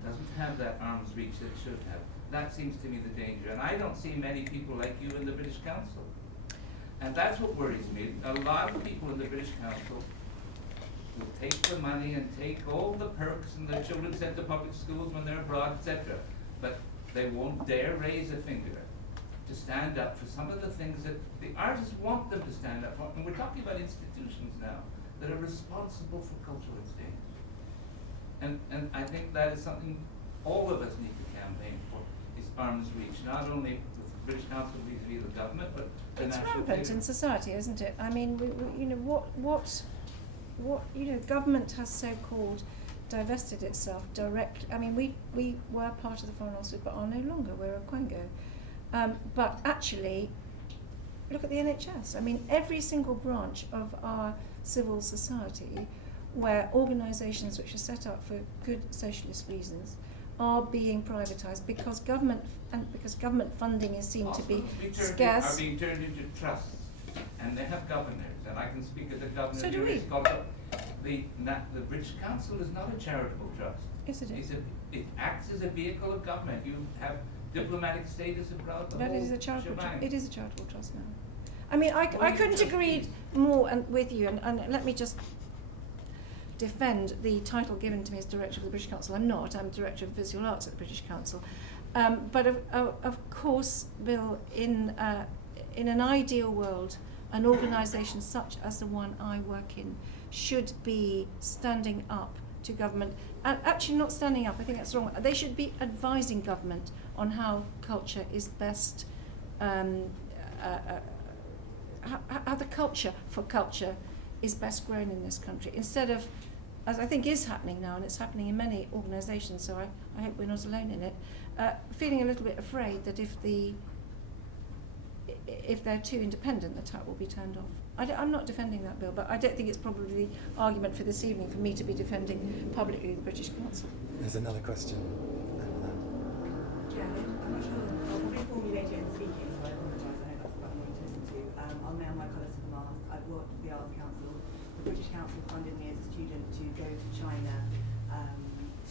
doesn't have that arm's reach that it should have, that seems to me the danger. And I don't see many people like you in the British Council. And that's what worries me. A lot of people in the British Council will take the money and take all the perks and the children sent to public schools when they're abroad, etc. But they won't dare raise a finger to stand up for some of the things that the artists want them to stand up for. And we're talking about institutions now that are responsible for cultural exchange. And I think that is something all of us need to campaign for, is arm's reach, not only with the British Council vis-a-vis the government, but the It's national rampant theatre. in society, isn't it? I mean, you know, what government has so-called divested itself directly. I mean, we were part of the Foreign Office, but are no longer. We're a Quengo. But actually, look at the NHS. I mean, every single branch of our civil society, where organisations which are set up for good socialist reasons are being privatised because government funding is seen to be scarce. Are being turned into trusts, and they have governors, and I can speak as a governor. So do we. The British Council is not a charitable trust. Yes, it is. It acts as a vehicle of government. You have diplomatic status abroad. But it is a charitable shebang. it is a charitable trust now. I mean, I couldn't agree more with you, and let me just defend the title given to me as Director of the British Council. I'm not. I'm Director of Visual Arts at the British Council. But of course, Bill, in an ideal world, an organisation such as the one I work in should be standing up to government. And actually not standing up, I think that's wrong. They should be advising government on how culture is best, how the culture for culture is best grown in this country, instead of, as I think is happening now, and it's happening in many organisations, so I hope we're not alone in it, feeling a little bit afraid that if the if they're too independent, the tap will be turned off. I'm not defending that bill, but I don't think it's probably the argument for this evening for me to be defending publicly the British Council. There's another question. Yeah, I'm not sure. I'll probably formulate it in speaking, so I apologise. I know that's quite annoying to listen to. I'll nail my colours to the mast. I've worked for the Arts Council. The British Council funded me as a student to go to China.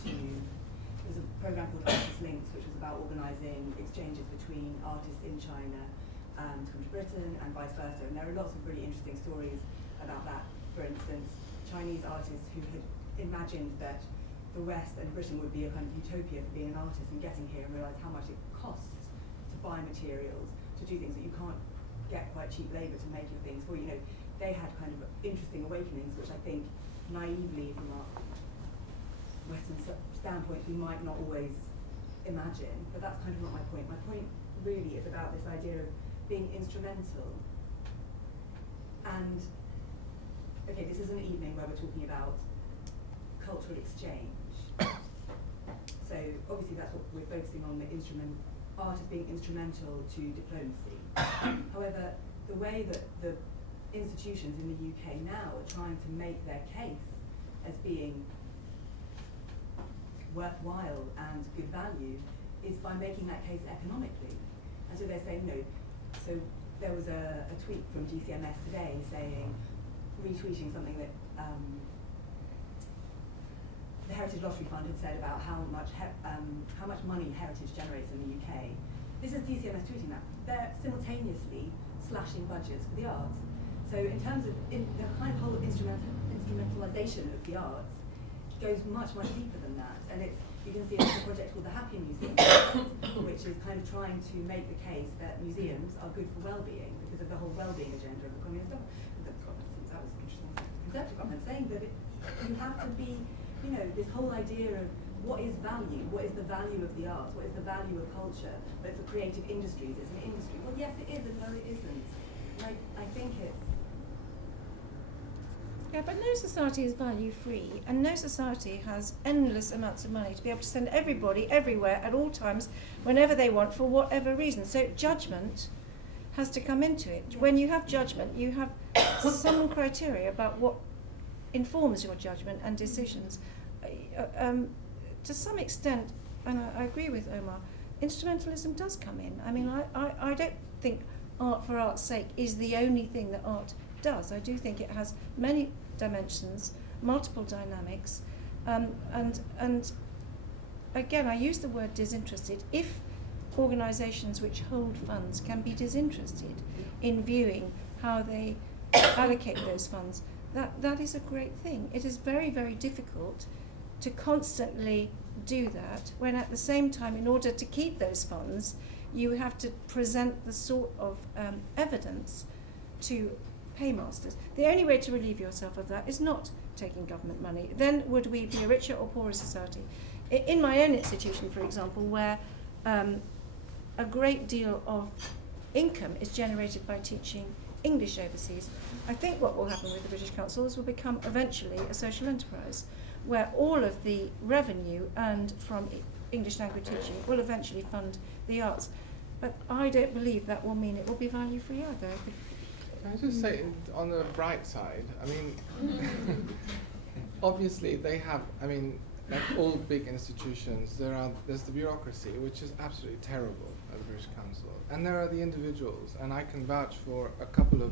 There was a programme called Artist Links, which was about organising exchanges between artists in China to come to Britain and vice versa. And there are lots of really interesting stories about that. For instance, Chinese artists who had imagined that the West and Britain would be a kind of utopia for being an artist, and getting here and realise how much it costs to buy materials, to do things that you can't get quite cheap labour to make your things for. You know, they had kind of interesting awakenings, which I think naively from our Western standpoint we might not always imagine, but that's kind of not my point. My point really is about this idea of being instrumental. And okay, this is an evening where we're talking about cultural exchange. So obviously that's what we're focusing on, the art as being instrumental to diplomacy. However, the way that the institutions in the UK now are trying to make their case as being worthwhile and good value is by making that case economically. And so they're saying no. So there was a tweet from GCMS today saying, retweeting something that the Heritage Lottery Fund had said about how much money heritage generates in the UK. This is GCMS tweeting that. They're simultaneously slashing budgets for the arts. So in terms of the kind of whole instrumentalisation of the arts goes much, much deeper than that. And you can see a project called the Happy Museum, which is kind of trying to make the case that museums are good for well-being because of the whole well-being agenda of the communist government. That was interesting. Conservative government saying that you have to be, you know, this whole idea of what is value, what is the value of the arts, what is the value of culture, but for creative industries, it's an industry. Well, yes, it is, and no, it isn't. Like, I think it's... Yeah, but no society is value-free, and no society has endless amounts of money to be able to send everybody, everywhere, at all times, whenever they want, for whatever reason. So judgment has to come into it. Yes. When you have judgment, you have some criteria about what informs your judgment and decisions. To some extent, and I agree with Omar, instrumentalism does come in. I mean, I don't think art for art's sake is the only thing that art does. I do think it has many dimensions, multiple dynamics, and again, I use the word disinterested. If organisations which hold funds can be disinterested in viewing how they allocate those funds, that is a great thing. It is very, very difficult to constantly do that when at the same time, in order to keep those funds, you have to present the sort of evidence to paymasters. The only way to relieve yourself of that is not taking government money. Then would we be a richer or poorer society? In my own institution, for example, where a great deal of income is generated by teaching English overseas, I think what will happen with the British Council is will become eventually a social enterprise where all of the revenue earned from English language teaching will eventually fund the arts. But I don't believe that will mean it will be value-free either. Can I just say, on the bright side, I mean, obviously they have, I mean, like all big institutions, there's the bureaucracy, which is absolutely terrible at the British Council, and there are the individuals, and I can vouch for a couple of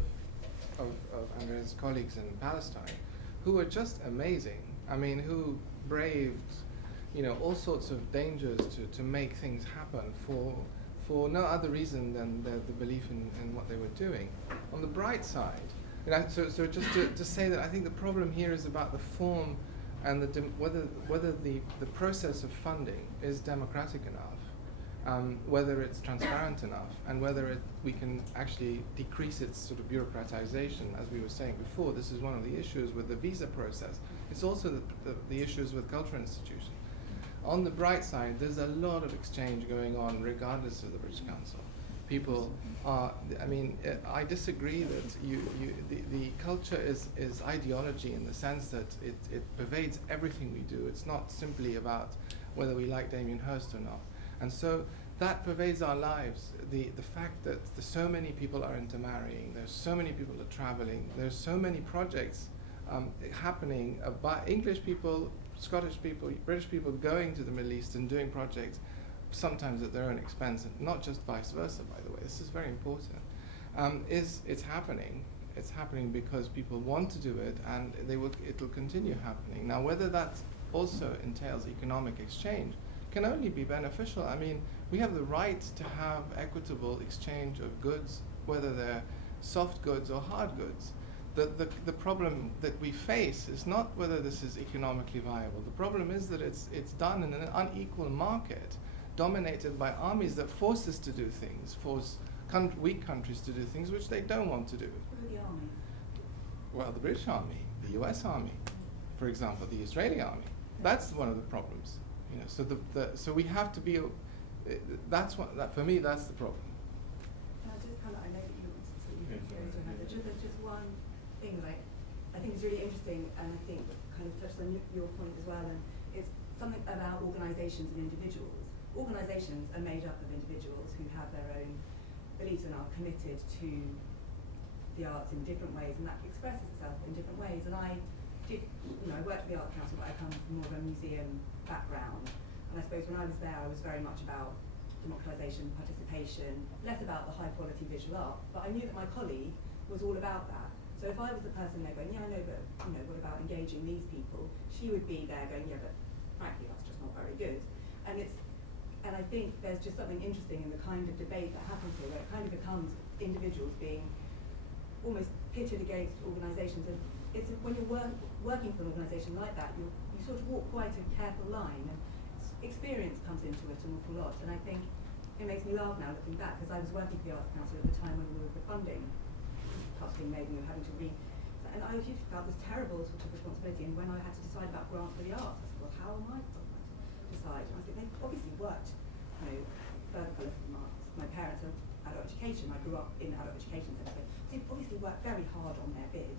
Andrea's colleagues in Palestine, who are just amazing. I mean, who braved, you know, all sorts of dangers to make things happen for no other reason than the belief in what they were doing. On the bright side, so just to say that I think the problem here is about the form and whether the process of funding is democratic enough, whether it's transparent enough, and whether we can actually decrease its sort of bureaucratization. As we were saying before, this is one of the issues with the visa process. It's also the issues with cultural institutions. On the bright side, there's a lot of exchange going on regardless of the British Council. People are, I mean, I disagree that the culture is ideology in the sense that it pervades everything we do. It's not simply about whether we like Damien Hirst or not. And so that pervades our lives. The fact that so many people are intermarrying, there's so many people are traveling, there's so many projects happening by English people, Scottish people, British people going to the Middle East and doing projects, sometimes at their own expense, and not just vice versa, by the way. This is very important. It's happening. It's happening because people want to do it, and it'll continue happening. Now, whether that also entails economic exchange can only be beneficial. I mean, we have the right to have equitable exchange of goods, whether they're soft goods or hard goods. The problem that we face is not whether this is economically viable. The problem is that it's done in an unequal market dominated by armies that force us to do things, force weak countries to do things which they don't want to do. Who are the army? Well, the British Army, the US Army, for example, the Israeli Army. That's one of the problems. You know, so we have to be. For me, that's the problem. I just kind of, I know that you wanted to there's just one thing that I think is really interesting, and I think kind of touches on your point as well, and it's something about organisations and individuals. Organisations are made up of individuals who have their own beliefs and are committed to the arts in different ways, and that expresses itself in different ways. And I worked at the Arts Council, but I come from more of a museum background, and I suppose when I was there, I was very much about democratisation, participation, less about the high quality visual art, but I knew that my colleague was all about that. So if I was the person there going, yeah, I know, but what about engaging these people? She would be there going, yeah, but frankly, that's just not very good. And I think there's just something interesting in the kind of debate that happens here, where it kind of becomes individuals being almost pitted against organisations. And it's when you're working for an organisation like that, you sort of walk quite a careful line, and experience comes into it an awful lot. And I think it makes me laugh now looking back, because I was working for the Arts Council at the time when we were the funding cuts being made, and we were having to and I just felt this terrible sort of responsibility. And when I had to decide about grants for the arts, I said, well, how am I going to decide? And I think they've obviously worked, further colour from arts. My parents are adult education. I grew up in adult education centre. They've obviously worked very hard on their bid.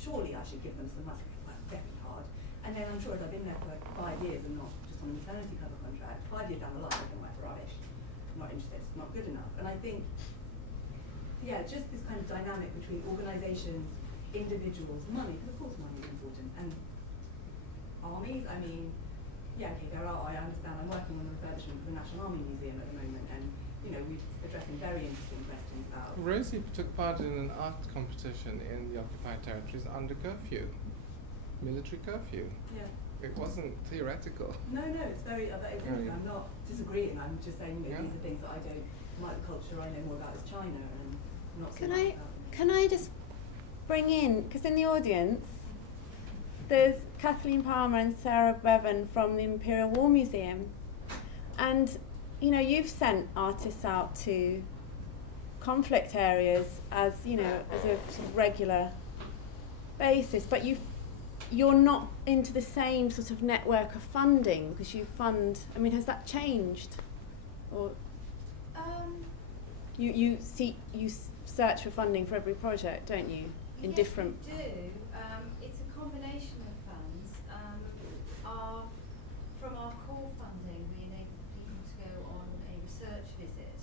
Surely I should give them some money. They worked very hard. And then I'm sure if I've been there for like 5 years and not just on a maternity cover contract, 5 years down the line, I can work rubbish. I'm not interested. It's not good enough. And I think, just this kind of dynamic between organisations, individuals, money, because of course money is important, and armies, I mean, I understand, I'm working on the refurbishment for the National Army Museum at the moment, and, we're addressing very interesting questions about... Rosie took part in an art competition in the occupied territories under curfew, military curfew. Yeah. It wasn't theoretical. No, it's very, I'm not disagreeing, I'm just saying that these are things that I don't, like the culture I know more about is China, and not so much about... Can I just bring in, because in the audience, there's Kathleen Palmer and Sarah Bevan from the Imperial War Museum, and you've sent artists out to conflict areas as as a sort of regular basis, but you're not into the same sort of network of funding because you fund. I mean, has that changed, or you search for funding for every project, don't you? In yes, different. We do. It's a combination of funds. From our core funding, we enable people to go on a research visit,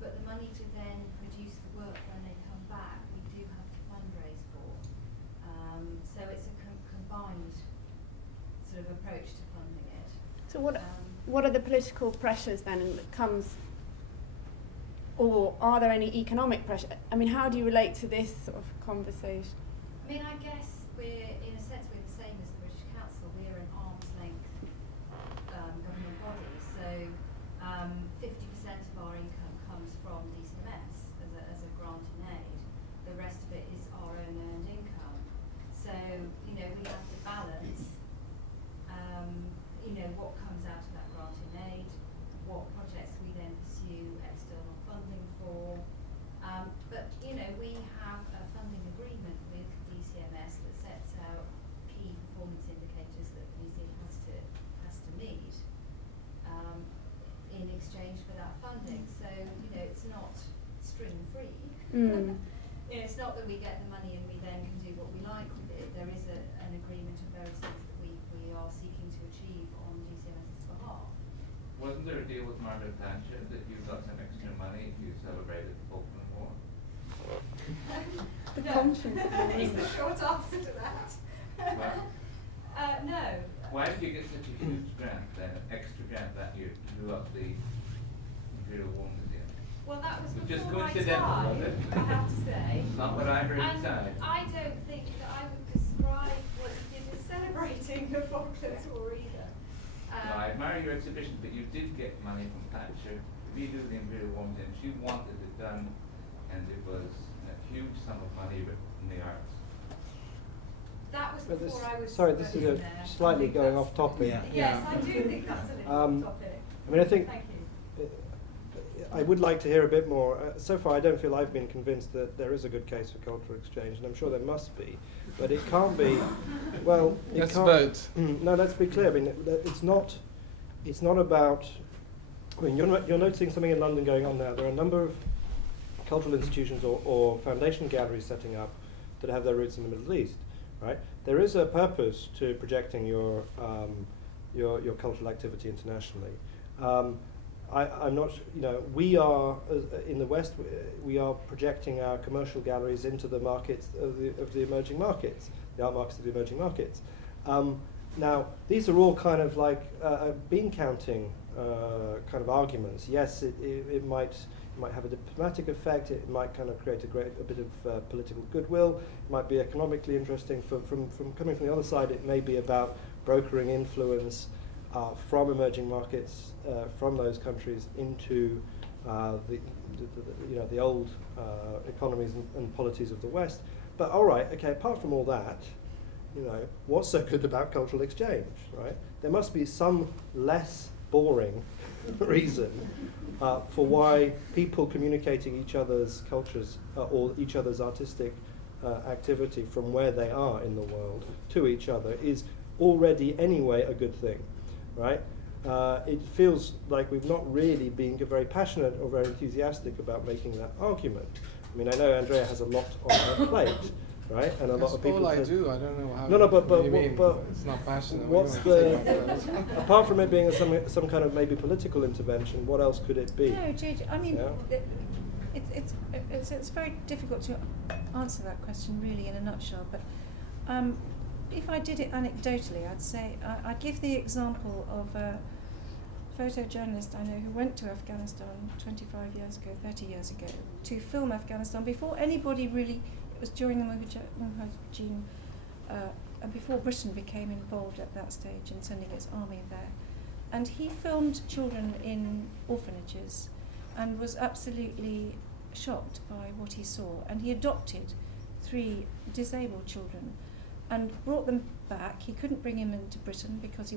but the money to then produce the work when they come back, we do have to fundraise for. So it's a combined sort of approach to funding it. So what are the political pressures then that comes, or are there any economic pressure? I mean, how do you relate to this sort of conversation? I mean, I guess we're the same as the British Council. We're an arm's length government body, so 50% of our income comes from DCMS as a grant and aid. The rest of it is our own earned income. So we have to balance what comes out of that grant and aid, what projects we then pursue external funding for. But we have a funding agreement with DCMS that sets out key performance indicators that the museum has to meet in exchange for that funding. So it's not string free. It's not that we get the money and we then can do what we like with it. There is an agreement of various things that we are seeking to achieve on DCMS's behalf. wasn't there a deal with Margaret Thatcher that you got some extra money if you celebrated the Falkland War? The No. conscience of the Is woman. the short answer to that. No. Why did you get such a huge grant then, extra grant that year, to do up the Imperial War Museum? Well, that was Just before my coincidental, time, was it? I have to say. It's not what I heard And inside. I don't think that I would describe what you did as celebrating the Falklands War either. I admire your exhibition, but you did get money from Thatcher to redo the Imperial War Museum. She wanted it done, and it was a huge sum of money in the arts. That was But before I was sorry, this is working there. I slightly think going that's- off topic. Yeah. Yes, I do think that's a little off topic. I mean, I think Thank you. I would like to hear a bit more. So far, I don't feel I've been convinced that there is a good case for cultural exchange, and I'm sure there must be. But it can't be. Well, it Let's can't. vote. No, let's be clear. I mean, it's not. It's not about. I mean, you're noticing something in London going on now. There are a number of cultural institutions or foundation galleries setting up that have their roots in the Middle East. Right? There is a purpose to projecting your cultural activity internationally. I'm not, we are, in the West, we are projecting our commercial galleries into the markets of the emerging markets, the art markets of the emerging markets. Now, these are all kind of like bean counting kind of arguments. Yes, it might have a diplomatic effect, it might kind of create a bit of political goodwill, it might be economically interesting. From coming from the other side, it may be about brokering influence from emerging markets, from those countries into the old economies and polities of the West. But all right, okay, apart from all that, what's so good about cultural exchange, right? There must be some less boring reason for why people communicating each other's cultures or each other's artistic activity from where they are in the world to each other is already anyway a good thing, right? It feels like we've not really been very passionate or very enthusiastic about making that argument. I mean, I know Andrea has a lot on her plate, right? And a lot of people. All I do. I don't know how. No, but what you mean? but it's not passionate. what's What do you want to say about that? apart from it being some kind of maybe political intervention, what else could it be? No, JJ, I mean, Yeah. it's very difficult to answer that question really in a nutshell, but if I did it anecdotally, I'd say, I'd give the example of a photojournalist I know who went to Afghanistan 25 years ago, 30 years ago, to film Afghanistan before anybody really, it was during the Mujahideen, and before Britain became involved at that stage in sending its army there. And he filmed children in orphanages and was absolutely shocked by what he saw. And he adopted 3 disabled children and brought them back. He couldn't bring him into Britain because they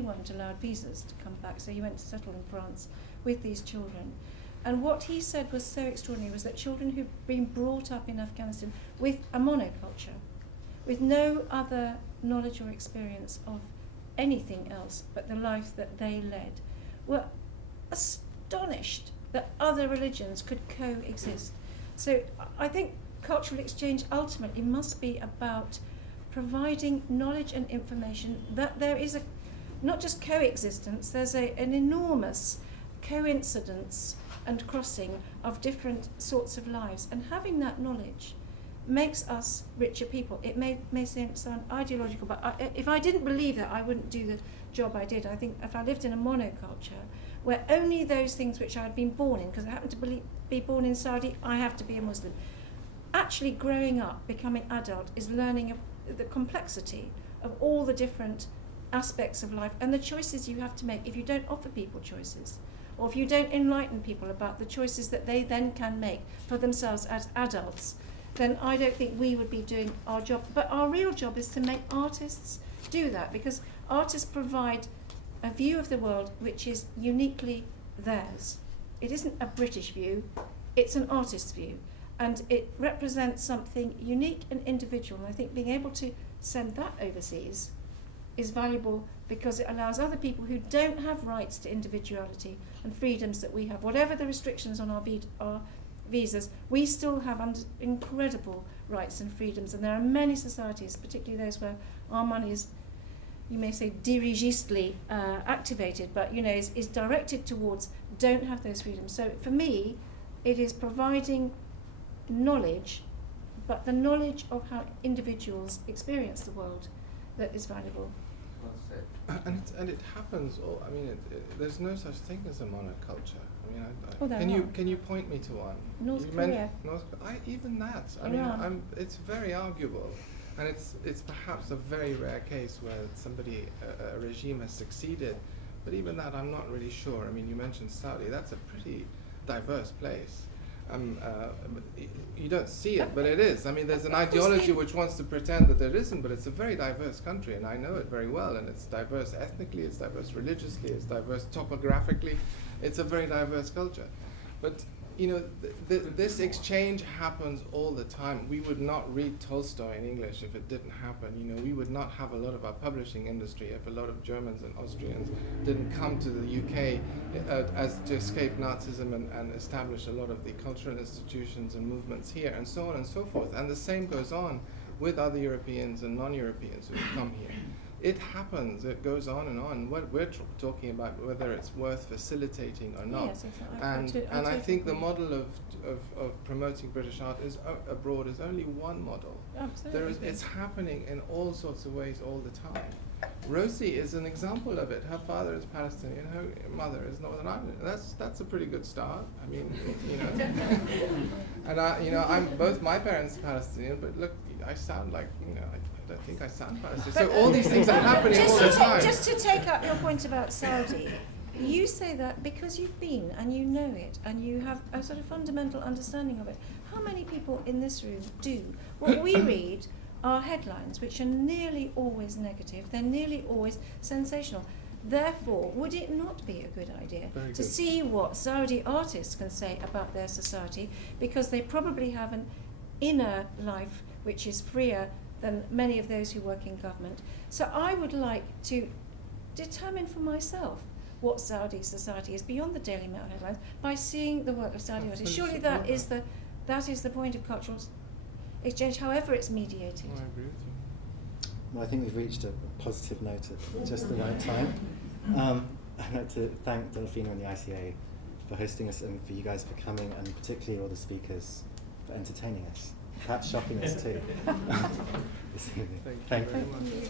weren't allowed visas to come back, so he went to settle in France with these children. And what he said was so extraordinary was that children who'd been brought up in Afghanistan with a monoculture, with no other knowledge or experience of anything else but the life that they led, were astonished that other religions could coexist. So I think cultural exchange ultimately must be about providing knowledge and information that there is not just coexistence, there's an enormous coincidence and crossing of different sorts of lives, and having that knowledge makes us richer people. It may sound ideological, but if I didn't believe that, I wouldn't do the job I did. I think if I lived in a monoculture where only those things which I had been born in, because I happen to be born in Saudi, I have to be a Muslim. Actually growing up, becoming adult, is learning of the complexity of all the different aspects of life and the choices you have to make if you don't offer people choices, or if you don't enlighten people about the choices that they then can make for themselves as adults, then I don't think we would be doing our job. But our real job is to make artists do that, because artists provide a view of the world which is uniquely theirs. It isn't a British view, it's an artist's view. And it represents something unique and individual. And I think being able to send that overseas is valuable because it allows other people who don't have rights to individuality and freedoms that we have, whatever the restrictions on our visas, we still have incredible rights and freedoms. And there are many societies, particularly those where our money is you may say dirigistly activated, but is directed towards don't have those freedoms. So for me, it is providing knowledge, but the knowledge of how individuals experience the world that is valuable. And it happens. There's no such thing as a monoculture. I mean, can you point me to one? North Korea. Even that. Iran. It's very arguable, and it's perhaps a very rare case where a regime has succeeded. But even that, I'm not really sure. I mean, you mentioned Saudi. That's a pretty diverse place. You don't see it, but it is. I mean, there's an ideology which wants to pretend that there isn't, but it's a very diverse country, and I know it very well. And it's diverse ethnically, it's diverse religiously, it's diverse topographically. It's a very diverse culture. But this exchange happens all the time. We would not read Tolstoy in English if it didn't happen. We would not have a lot of our publishing industry if a lot of Germans and Austrians didn't come to the UK as to escape Nazism and establish a lot of the cultural institutions and movements here, and so on and so forth. And the same goes on with other Europeans and non-Europeans who come here. It happens. It goes on and on. What we're talking about, whether it's worth facilitating or not. Yes, exactly. And I think the model of promoting British art abroad is only one model. Absolutely. It's happening in all sorts of ways all the time. Rosie is an example of it. Her father is Palestinian. Her mother is Northern Ireland. That's a pretty good start. I mean, and both my parents are Palestinian, but look, I sound like I don't think I sound Palestinian. So all these things are happening all the time. Just to take up your point about Saudi, you say that because you've been and you know it and you have a sort of fundamental understanding of it. How many people in this room do? What we read are headlines which are nearly always negative. They're nearly always sensational. Therefore, would it not be a good idea to see what Saudi artists can say about their society, because they probably have an inner life which is freer than many of those who work in government. So I would like to determine for myself what Saudi society is beyond the Daily Mail headlines by seeing the work of Saudi artists. Surely that is the point of cultural exchange, however it's mediated. I agree with you. Well, I think we've reached a positive note at just the right time. I'd like to thank Delphina and the ICA for hosting us, and for you guys for coming, and particularly all the speakers for entertaining us. Perhaps shocking us too this evening. Thank you very much. Thank you.